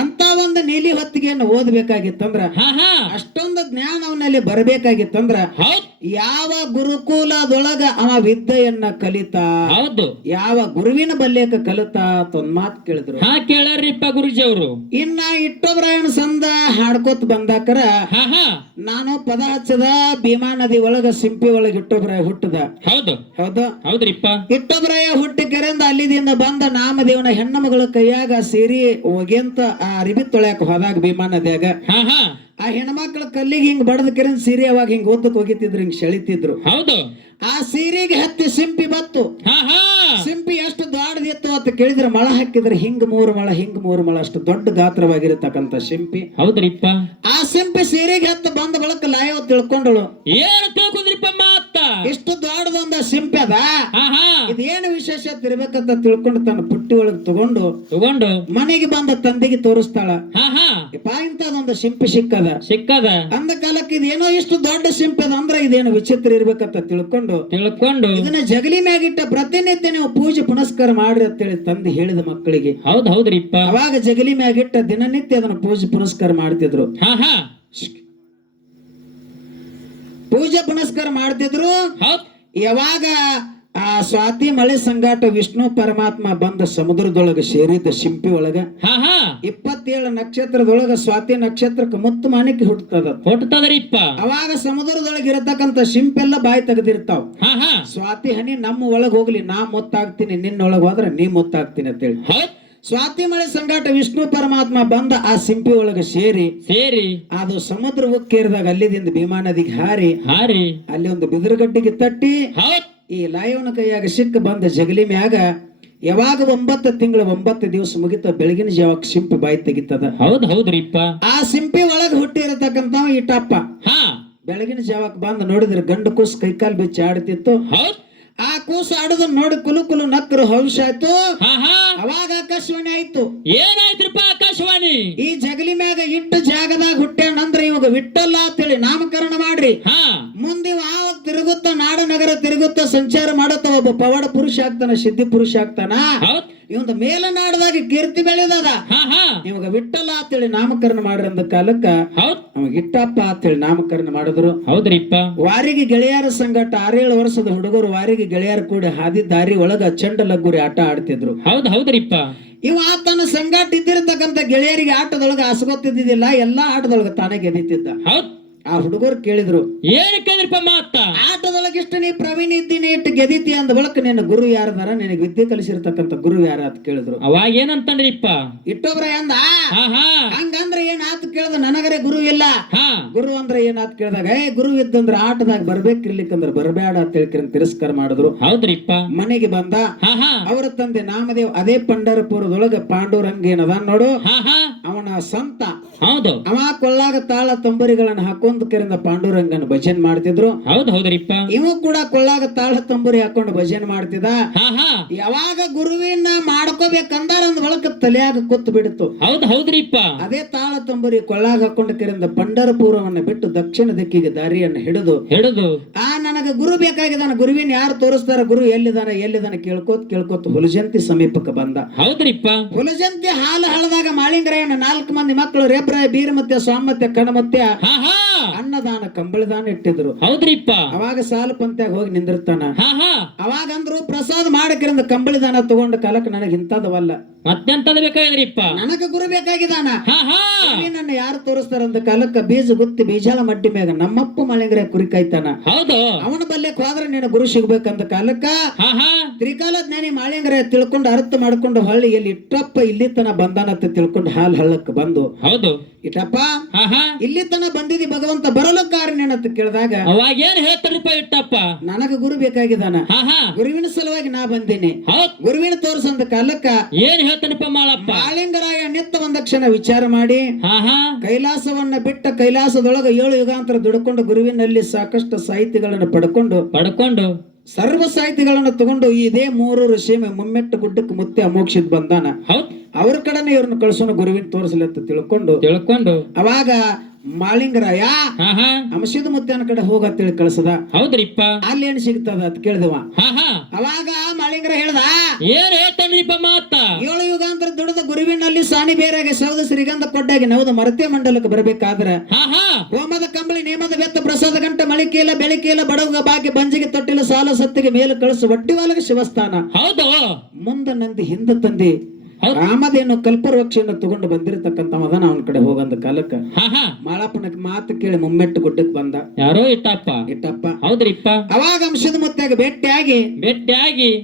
ಅಂತ ಒಂದು ನೀಲಿ ಹೊತ್ತಿಗೆಯನ್ನು ಓದ್ಬೇಕಾಗಿತ್ತಂದ್ರ ಹಾ ಹಾ ಅಷ್ಟೊಂದು ಜ್ಞಾನ ಅವನಲ್ಲಿ ಬರಬೇಕಾಗಿತ್ತಂದ್ರ ಹೌದ್ ಯಾವ ಗುರುಕುಲದೊಳಗ ಅವ ವಿದ್ಯೆಯನ್ನ ಕಲಿತಾ ಹೌದು ಯಾವ ಗುರುವಿನ ಬಲ್ಯಕ ಕಲಿತಾ ಅಂತ ಒಂದ್ ಮಾತು ಕೇಳಿದ್ರು. ಹಾ ಕೇಳಾರ್ರಿಪ್ಪ ಗುರುಜಿ ಅವರು. ಇನ್ನ ಇಟ್ಟೊಬ್ರಾಯಣ ಸಂದ ಹಾಡ್ಕೋತ ಬಂದಾಕರ ಹಾ ಹಾ ನಾನು ಪದ ಹಚ್ಚದ ಭೀಮಾ ನದಿ ಒಳಗ ಸಿಂಪಿ ಒಳಗ ಇಟ್ಟೊಬ್ರಾಯ ಹುಟ್ಟದ. ಹೌದು ಹೌದು ಹೌದ್ರಿಪ್ಪ. ಇಟ್ಟೊಬ್ರಾಯ ಹುಟ್ಟಿ ಕೆರೆಯಿಂದ ಅಲ್ಲಿದಿಂದ ಬಂದ ನಾಮದೇವನ ಹೆಣ್ಣು ಮಗಳ ಕೈಯಾಗ ಸೇರಿ ಹೋಗ್ಯಂತ ಆ ಅರಿಬಿ ತೊಳ್ಯಾಕ ಹೋದಾಗ ಭೀಮಾ ನದಿಯಾಗ ಹಾ ಹಾ ಆ ಹೆಣ್ಮಕ್ಳ ಕಲ್ಲಿಗೆ ಹಿಂಗ್ ಬಡದ ಕೆರೆನ್ ಸೀರೆ ಅವಾಗ ಹಿಂಗ್ ಓದಕ್ ಹೋಗಿತಿದ್ರು, ಹಿಂಗ್ ಸೆಳಿತಿದ್ರು. ಹೌದು ಆ ಸೀರೆಗೆ ಹತ್ತಿ ಸಿಂಪಿ ಬತ್ತು. ಹಾ ಹಾ ಸಿಂಪಿ ಎಷ್ಟು ದೊಡ್ಡದಿತ್ತು ಅಂತ ಕೇಳಿದ್ರೆ ಮಳ ಹಾಕಿದ್ರೆ ಹಿಂಗ್ 3 ಮಳ ಹಿಂಗ್ 3 ಮಳ ಅಷ್ಟು ದೊಡ್ಡ ಗಾತ್ರವಾಗಿರತಕ್ಕಂತ ಸಿಂಪಿ. ಹೌದ್ರಿಪ್ಪ. ಆ ಸಿಂಪಿ ಸೀರೆಗೆ ಹತ್ತ ಬಂದ ಬಳಕ ಲಾಯವ ತಿಳ್ಕೊಂಡಳು. ಏನ್ ತಿಳ್ಕೊಂಡ್ರಿಪ್ಪ ಮಾತ? ಇಷ್ಟು ದೊಡ್ಡದೊಂದ ಸಿಂಪಿ ಅದ, ಹಾ ಹಾ ಇದೇನು ವಿಶೇಷತೆ ಇರ್ಬೇಕಂತ ತಿಳ್ಕೊಂಡು ತನ್ನ ಪುಟ್ಟಿ ಒಳಗ್ ತಗೊಂಡು ಮನೆಗೆ ಬಂದ ತಂದೆಗೆ ತೋರಿಸ್ತಾಳ. ಹಾ ಹಾ ಇಂತದೊಂದು ಸಿಂಪಿ ಸಿಕ್ಕದ ಅಂದ ಕಾಲಕ್ಕೆ ಇದೇನೋ ಇಷ್ಟು ದೊಡ್ಡ ಸಿಂಪಿ ಅದ ಅಂದ್ರೆ ಇದೇನು ವಿಚಿತ್ರ ಇರ್ಬೇಕಂತ ತಿಳ್ಕೊಂಡು ಇದನ್ನ ಜಗಲಿ ಮ್ಯಾಗಿಟ್ಟ ಪ್ರತಿನಿತ್ಯ ನೀವು ಪೂಜೆ ಪುನಸ್ಕಾರ ಮಾಡ್ರಿ ಅಂತೇಳಿ ತಂದೆ ಹೇಳಿದ ಮಕ್ಕಳಿಗೆ. ಹೌದ್ರಿಪ್ಪ. ಅವಾಗ ಜಗಲಿ ಮ್ಯಾಗಿಟ್ಟ ದಿನನಿತ್ಯ ಅದನ್ನ ಪೂಜೆ ಪುನಸ್ಕಾರ ಮಾಡ್ತಿದ್ರು. ಪೂಜೆ ಪುನಸ್ಕಾರ ಮಾಡ್ತಿದ್ರು. ಯಾವಾಗ ಆ ಸ್ವಾತಿ ಮಳೆ ಸಂಗಾಟ ವಿಷ್ಣು ಪರಮಾತ್ಮ ಬಂದ ಸಮುದ್ರದೊಳಗ ಸೇರಿದ ಸಿಂಪಿ ಒಳಗ 27 ನಕ್ಷತ್ರದೊಳಗ ಸ್ವಾತಿ ನಕ್ಷತ್ರಕ್ಕೆ ಮುತ್ತು ಮಾಣಿಕ್ಯ ಹುಟ್ಟುತ್ತದರಿಪ್ಪ. ಅವಾಗ ಸಮುದ್ರದೊಳಗ ಇರತಕ್ಕಂತ ಸಿಂಪೆಲ್ಲ ಬಾಯಿ ತೆಗೆದಿರ್ತಾವ. ಸ್ವಾತಿ ಹನಿ ನಮ್ಮ ಒಳಗ್ ಹೋಗ್ಲಿ, ನಾ ಮುತ್ತಾಗ್ತೀನಿ, ನಿನ್ನೊಳಗ್ ಹೋದ್ರ ನೀ ಮುತ್ತಾಗ್ತೀನಿ ಅಂತೇಳಿ ಸ್ವಾತಿ ಮಳೆ ಸಂಗಾಟ ವಿಷ್ಣು ಪರಮಾತ್ಮ ಬಂದ ಆ ಸಿಂಪಿ ಒಳಗ ಸೇರಿ ಅದು ಸಮುದ್ರ ಉಕ್ಕೇರಿದಾಗ ಅಲ್ಲಿದಿಂದ ಭೀಮಾ ನದಿಗೆ ಹಾರಿ ಅಲ್ಲಿ ಒಂದು ಬಿದಿರುಗಡ್ಡಿಗೆ ತಟ್ಟಿ ಈ ಲಾಯವನ ಕೈಯಾಗ ಸಿಕ್ಕ ಬಂದ ಜಗಲಿ ಮ್ಯಾಗ ಯಾವಾಗ 9 ತಿಂಗಳು 9 ದಿವಸ ಮುಗಿತ ಬೆಳಗಿನ ಜಾವಕ್ ಸಿಂಪಿ ಬಾಯಿ ತೆಗಿತದ. ಹೌದ್ರಿಪ್ಪ. ಆ ಸಿಂಪಿ ಒಳಗ ಹುಟ್ಟಿರತಕ್ಕಂತ ಇಟ್ಟಪ್ಪ ಬೆಳಗಿನ ಜಾವಕ್ ಬಂದ್ ನೋಡಿದ್ರೆ ಗಂಡು ಕೂಸ್ ಕೈಕಾಲ್ ಬಿಚ್ಚಿ ಆಡ್ತಿತ್ತು. ಆ ಕೂಸು ಆಡುದ ನೋಡಿ ಕುಲು ನಕ್ಕರು ಹೌಶ ಆಯ್ತು. ಅವಾಗ ಆಕಾಶವಾಣಿ ಆಯ್ತು. ಏನಾಯ್ತ್ರಪ್ಪ ಆಕಾಶವಾಣಿ? ಈ ಜಗಲಿ ಮ್ಯಾಗ ಇಟ್ಟು ಜಾಗದಾಗ ಹುಟ್ಟ್ಯಾನಂದ್ರ ಇವಾಗ ವಿಠ್ಠಲ ಅಂತೇಳಿ ನಾಮಕರಣ ಮಾಡ್ರಿ. ಮುಂದೆ ಆವಾಗ ತಿರುಗುತ್ತ ನಾಡ ನಗರ ತಿರುಗುತ್ತ ಸಂಚಾರ ಮಾಡತ್ತ ಒಬ್ಬ ಪವಾಡ ಪುರುಷ ಆಗ್ತಾನ, ಸಿದ್ಧಿ ಪುರುಷ ಆಗ್ತಾನ. ಇವಂದ ಮೇಲನಾಡದಾಗ ಕೀರ್ತಿ ಬೆಳೆದದ. ಇವಾಗ ವಿಠ್ಠಲ ಅಂತೇಳಿ ನಾಮಕರಣ ಮಾಡ್ರಿ ಅಂದ ಕಾಲಕ್ಕ ಅವಾಗ ಇಟ್ಟಪ್ಪ ಅಂತೇಳಿ ನಾಮಕರಣ ಮಾಡಿದ್ರು. ಹೌದ್ರಿಪ್ಪ. ವಾರಿಗೆ ಗೆಳೆಯರ ಸಂಗಟ 6-7 ವರ್ಷದ ಹುಡುಗರು ವಾರಿಗೆ ಗೆಳೆಯರ ಕೂಡಿ ಹಾದಿ ದಾರಿ ಒಳಗ ಚಂಡ ಲಗ್ಗುರಿ ಆಟ ಆಡ್ತಿದ್ರು. ಹೌದ್ರಿಪ್ಪ. ಇವ ತನ್ನ ಸಂಗಾಟ ಇದ್ದಿರತಕ್ಕಂತ ಗೆಳೆಯರಿಗೆ ಆಟದೊಳಗ ಹಸಗೊತ್ತಿದ್ದಿಲ್ಲ, ಎಲ್ಲಾ ಆಟದೊಳಗ ತಾನೇ ಗೆದ್ದಿದ್ದ. ಆ ಹುಡುಗರು ಕೇಳಿದ್ರು, ಏನ್ ಕೇಳಿದ್ರಪ್ಪ ಮಾತ? ಆಟದೊಳಗೆ ಇಷ್ಟು ನೀ ಪ್ರವೀಣ ಇದ್ದೀನಿ, ಇಟ್ಟು ಗೆದಿತಿ ಅಂದ ಬಳಕ ನಿನ್ನ ಗುರು ಯಾರದಾರ, ನಿನಗೆ ವಿದ್ಯೆ ಕಲಿಸಿರ್ತಕ್ಕಂತ ಗುರು ಯಾರ ಅಂತ ಕೇಳಿದ್ರು. ಅವಾಗ ಏನಂತಂದ್ರಿಪ್ಪ? ಇಟ್ಟೊಬ್ರ ಅಂದ. ಹಂಗಂದ್ರ ಏನ್ ಆತ ಕೇಳ್ದ, ನನಗರೆ ಗುರು ಇಲ್ಲ. ಗುರು ಅಂದ್ರೆ ಏನಾತ ಕೇಳಿದಾಗ, ಗುರು ಇದ್ದಂದ್ರ ಆಟದಾಗ ಬರ್ಬೇಕಿರ್ಲಿಕ್ಕಂದ್ರ ಬರಬೇಡ ಅಂತ ಹೇಳ್ಕಿರ ತಿರಸ್ಕಾರ ಮಾಡಿದ್ರು. ಹೌದ್ರಿಪ್ಪ. ಮನೆಗೆ ಬಂದ. ಅವರ ತಂದೆ ನಾಮದೇವ್ ಅದೇ ಪಂಡರಪುರದೊಳಗ ಪಾಂಡುರಂಗ ಏನದ ನೋಡು, ಅವನ ಸಂತ. ಅವ ಕೊಳ್ಳಾಗ ತಾಳ ತಂಬರಿಗಳನ್ನ ಹಾಕೊಂಡು ಕೆರೆಯಿಂದ ಪಾಂಡುರಂಗನ ಭಜನ್ ಮಾಡ್ತಿದ್ರು. ಹೌದ್ರಿಪ್ಪ. ಇವು ಕೂಡ ಕೊಳ್ಳಾಗ ತಾಳ ತಂಬರಿ ಹಾಕೊಂಡು ಭಜನ್ ಮಾಡ್ತಿದ್ದ. ಯಾವಾಗ ಗುರುವಿನ ಮಾಡ್ಕೋಬೇಕಂದಾರ ಅಂದ ಬಳಕ ತಲೆಯಾಗ ಕೂತ್ ಬಿಡ್ತು. ಹೌದ್ರಿಪ್ಪ. ಅದೇ ತಾಳ ತಂಬರಿ ಕೊಳ್ಳಾಗ ಹಾಕೊಂಡು ಕೆರೆಯಿಂದ ಪಂಡರಪುರವನ್ನ ಬಿಟ್ಟು ದಕ್ಷಿಣ ದಿಕ್ಕಿಗೆ ದಾರಿಯನ್ನು ಹಿಡಿದು ಆ ನನಗ ಗುರು ಬೇಕಾಗಿದ್ದಾನ, ಗುರುವಿನ ಯಾರು ತೋರಿಸ್ತಾರ, ಗುರು ಎಲ್ಲಿದಾನ ಕೇಳ್ಕೋತ್ ಹುಲಜಂತಿ ಸಮೀಪಕ್ಕೆ ಬಂದ. ಹೌದ್ರಿಪ್ಪ. ಹುಲಜಂತಿ ಹಾಲು ಹಳದಾಗ ಮಾಳಿಂಗರಾಯನ 4 ಮಂದಿ ಮಕ್ಕಳು ರೇಬ್ರಾಯ ಬೀರಮತ್ಯ ಸ್ವಾಮತ್ಯ ಕಣಮತ್ಯ ಅನ್ನದಾನ ಕಂಬಳದಾನ ಇಟ್ಟಿದ್ರು. ಹೌದ್ರಿಪ್ಪ. ಅವಾಗ ಸಾಲು ಪಂತ್ಯಾಗ ಹೋಗಿ ನಿಂದಿರ್ತಾನ. ಅವಾಗ ಅಂದ್ರು ಪ್ರಸಾದ ಮಾಡಕ್ರಿಂದ ಕಂಬಳಿದಾನ ತಗೊಂಡ ಕಾಲಕ್ಕೆ ನನಗೆ ಇಂಥದವಲ್ಲ, ಮತ್ತೆಂತದ ಬೇಕಾಗಿದ್ರಿಪ್ಪ, ನನಗ ಗುರು ಬೇಕಾಗಿದ್ದಾನ. ನನ್ನ ಯಾರು ತೋರಿಸ್ತಾರ ಅಂದ ಕಾಲಕ್ಕ ಬೀಜ ಗುತ್ತಿ ಬೀಜಾಲ ಮಡ್ಡಿ ಮ್ಯಾಗ ನಮ್ಮಪ್ಪ ಮಾಳಿಂಗರಾಯ ಕುರಿ ಕಾಯ್ತಾನ. ಅವನ ಬಲ್ಲೆಕ್ ಹೋದ್ರೆ ನಿನ್ನ ಗುರು ಸಿಗ್ಬೇಕಂದ ಕಾಲಕ್ಕ ತ್ರಿಕಾಲ ಜ್ಞಾನಿ ಮಾಳಿಂಗರಾಯ ತಿಳ್ಕೊಂಡು ಅರ್ಥ ಮಾಡ್ಕೊಂಡು ಹೊಳ್ಳಿ ಎಲ್ಲಿ ಇಟ್ಟಪ್ಪ ಇಲ್ಲಿ ತನ ಬಂದಾನಂತ ತಿಳ್ಕೊಂಡು ಹಾಲ್ ಹಳ್ಳಕ್ ಬಂದು, ಇಟ್ಟಪ್ಪ ಇಲ್ಲಿ ತನ ಬಂದಿದಿ ಭಗವಂತ ಬರಲು ಕಾರಣ ಏನಂತ ಕೇಳಿದಾಗ ಅವಾಗ ಏನ್ ಹೇಳ್ತಾರಪ್ಪ ಇಟ್ಟಪ್ಪ, ನನಗ ಗುರು ಬೇಕಾಗಿದ್ದಾನ, ಗುರುವಿನ ಸಲುವಾಗಿ ನಾ ಬಂದೀನಿ, ಗುರುವಿನ ತೋರ್ಸಂದ ಕಾಲಕ್ಕ ಏನ್ ಹೇಳ್ತಾನಪ್ಪ ಮಾಳಪ್ಪ. ಮಾಳಿಂಗರಾಯ ನಿತ್ತ ಒಂದ ಕ್ಷಣ ವಿಚಾರ ಮಾಡಿ ಕೈಲಾಸವನ್ನ ಬಿಟ್ಟ ಕೈಲಾಸದೊಳಗ 7 ಯುಗಾಂತರ ದುಡ್ಕೊಂಡು ಗುರುವಿನಲ್ಲಿ ಸಾಕಷ್ಟು ಸಾಹಿತ್ಯಗಳನ್ನು ಪಡ್ಕೊಂಡು ಸರ್ವ ಸಾಹಿತ್ಯಗಳನ್ನು ತಗೊಂಡು ಇದೇ 3 ಋಷಿಮೆ ಮುಮ್ಮೆಟ್ಟು ಗುಡ್ಡಕ್ಕೆ ಮುತ್ತೆ ಅಮೋಕ್ಷಿದ್ ಬಂದಾನ. ಅವ್ರ ಕಡೆನೆ ಇವ್ರನ್ನ ಕಳ್ಸೋಣ ಗುರುವಿನ ತೋರಿಸಲಿ ಅಂತ ತಿಳ್ಕೊಂಡು ಅವಾಗ ಮಾಳಿಂಗರಾಯ ಹಾ ಹಾ ಅಂಶದ ಮುತ್ತನ ಕಡೆ ಹೋಗತ್ತೇಳಿ ಕಳ್ಸದ. ಹೌದ್ರಿಪ್ಪ. ಅಲ್ಲಿ ಏನ್ ಸಿಗ್ತದ ಅದ್ ಕೇಳಿದವ. ಹಾ ಹಾ ಅವಾಗ ಮಾಳಿಂಗರ ಹೇಳ್ದ, ಏನ್ ಹೇಳ್ತಾನ್ರಿಪ್ಪ ಮಾತ? 7 ಯುಗಾಂತರ ದುಡಿದ ಗುರುವಿನಲ್ಲಿ ಸಾನಿ ಬೇರೆಗೆ ಸೌದ ಶ್ರೀಗಂಧ ಕೊಟ್ಟಾಗಿ ನವದ ಮರತೆ ಮಂಡಲಕ್ಕೆ ಬರಬೇಕಾದ್ರ ಹಾ ಹಾ ಹೋಮದ ಕಂಬಳಿ ನೇಮದ ಬೆತ್ತ ಪ್ರಸಾದ ಗಂಟ ಮಳಿಕೆಲ್ಲ ಬೆಳಿಕೆಲ್ಲ ಬಡಗ ಬಾಕಿ ಬಂಜಿಗೆ ತೊಟ್ಟಿಲ್ಲ ಸಾಲ ಸತ್ತಿಗೆ ಮೇಲೆ ಕಳಿಸು ಒಟ್ಟಿವಾಲಗೆ ಶಿವಸ್ಥಾನ. ಹೌದು. ಮುಂದ ನಂದಿ ಹಿಂದ ತಂದಿ ರಾಮದೇನು ಕಲ್ಪವೃಕ್ಷವನ್ನು ತಗೊಂಡು ಬಂದಿರತಕ್ಕಂತ ಮದನ ಅವನ ಕಡೆ ಹೋಗಂದ ಕಾಲಕ್ಕ ಹಾ ಹಾ ಮಾಳಪ್ಪನ ಮಾತು ಕೇಳಿ ಮುಮ್ಮೆಟ್ಟು ಗುಡ್ಡಕ್ಕೆ ಬಂದ. ಯಾರೋ ಇಟ್ಟಪ್ಪ. ಹೌದ್ರಿಪ್ಪ. ಅವಾಗ ಅಂಶದ ಮುತ್ತಾಗ ಭೇಟಿಯಾಗಿ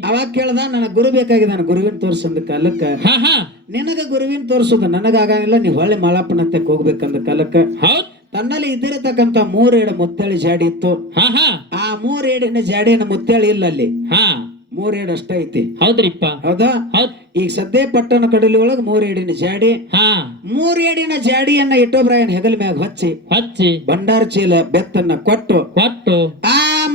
ಅವಾಗ ಕೇಳ್ದ, ನನ್ನ ಗುರು ಬೇಕಾಗಿದೆ, ನನ್ನ ಗುರುವಿನ ತೋರ್ಸಂದ ಕಾಲಕ್ಕ ಹಾ ಹಾ ನಿನಗ ಗುರುವಿನ ತೋರ್ಸುದ ನನಗಾಗಂಗಿಲ್ಲ, ನೀವ್ ಹೊಳ್ಳಿ ಮಾಳಪ್ಪನತ್ತೆ ಹೋಗ್ಬೇಕಂದ ಕಾಲಕ್ಕ ಹೌದ್ ತನ್ನಲ್ಲಿ ಇದ್ದಿರತಕ್ಕಂತ 3 ಏಡು ಮುತ್ತಾಳಿ ಜಾಡಿ ಇತ್ತು. ಹಾ ಹಾ ಆ 3 ಏಡಿನ ಜಾಡಿನ ಮುತ್ತಾಳಿ ಇಲ್ಲ ಅಲ್ಲಿ, ಹಾ 3 ಏಡ್ ಅಷ್ಟ ಐತಿ. ಹೌದ್ರಿಪ್ಪ. ಹೌದಾ? ಹೌದ್. ಈಗ ಸದ್ಯ ಪಟ್ಟಣ ಕಡಲಿ ಒಳಗ 3 ಏಡಿನ ಜಾಡಿ. ಹಾ 3 ಏಡಿನ ಜಾಡಿಯನ್ನ ಇಟ್ಟೊಬ್ರಾಯನ್ ಹೆಗಲ ಮ್ಯಾಗ ಹಚ್ಚಿ ಭಂಡಾರ ಚೀಲ ಬೆತ್ತನ್ನ ಕೊಟ್ಟು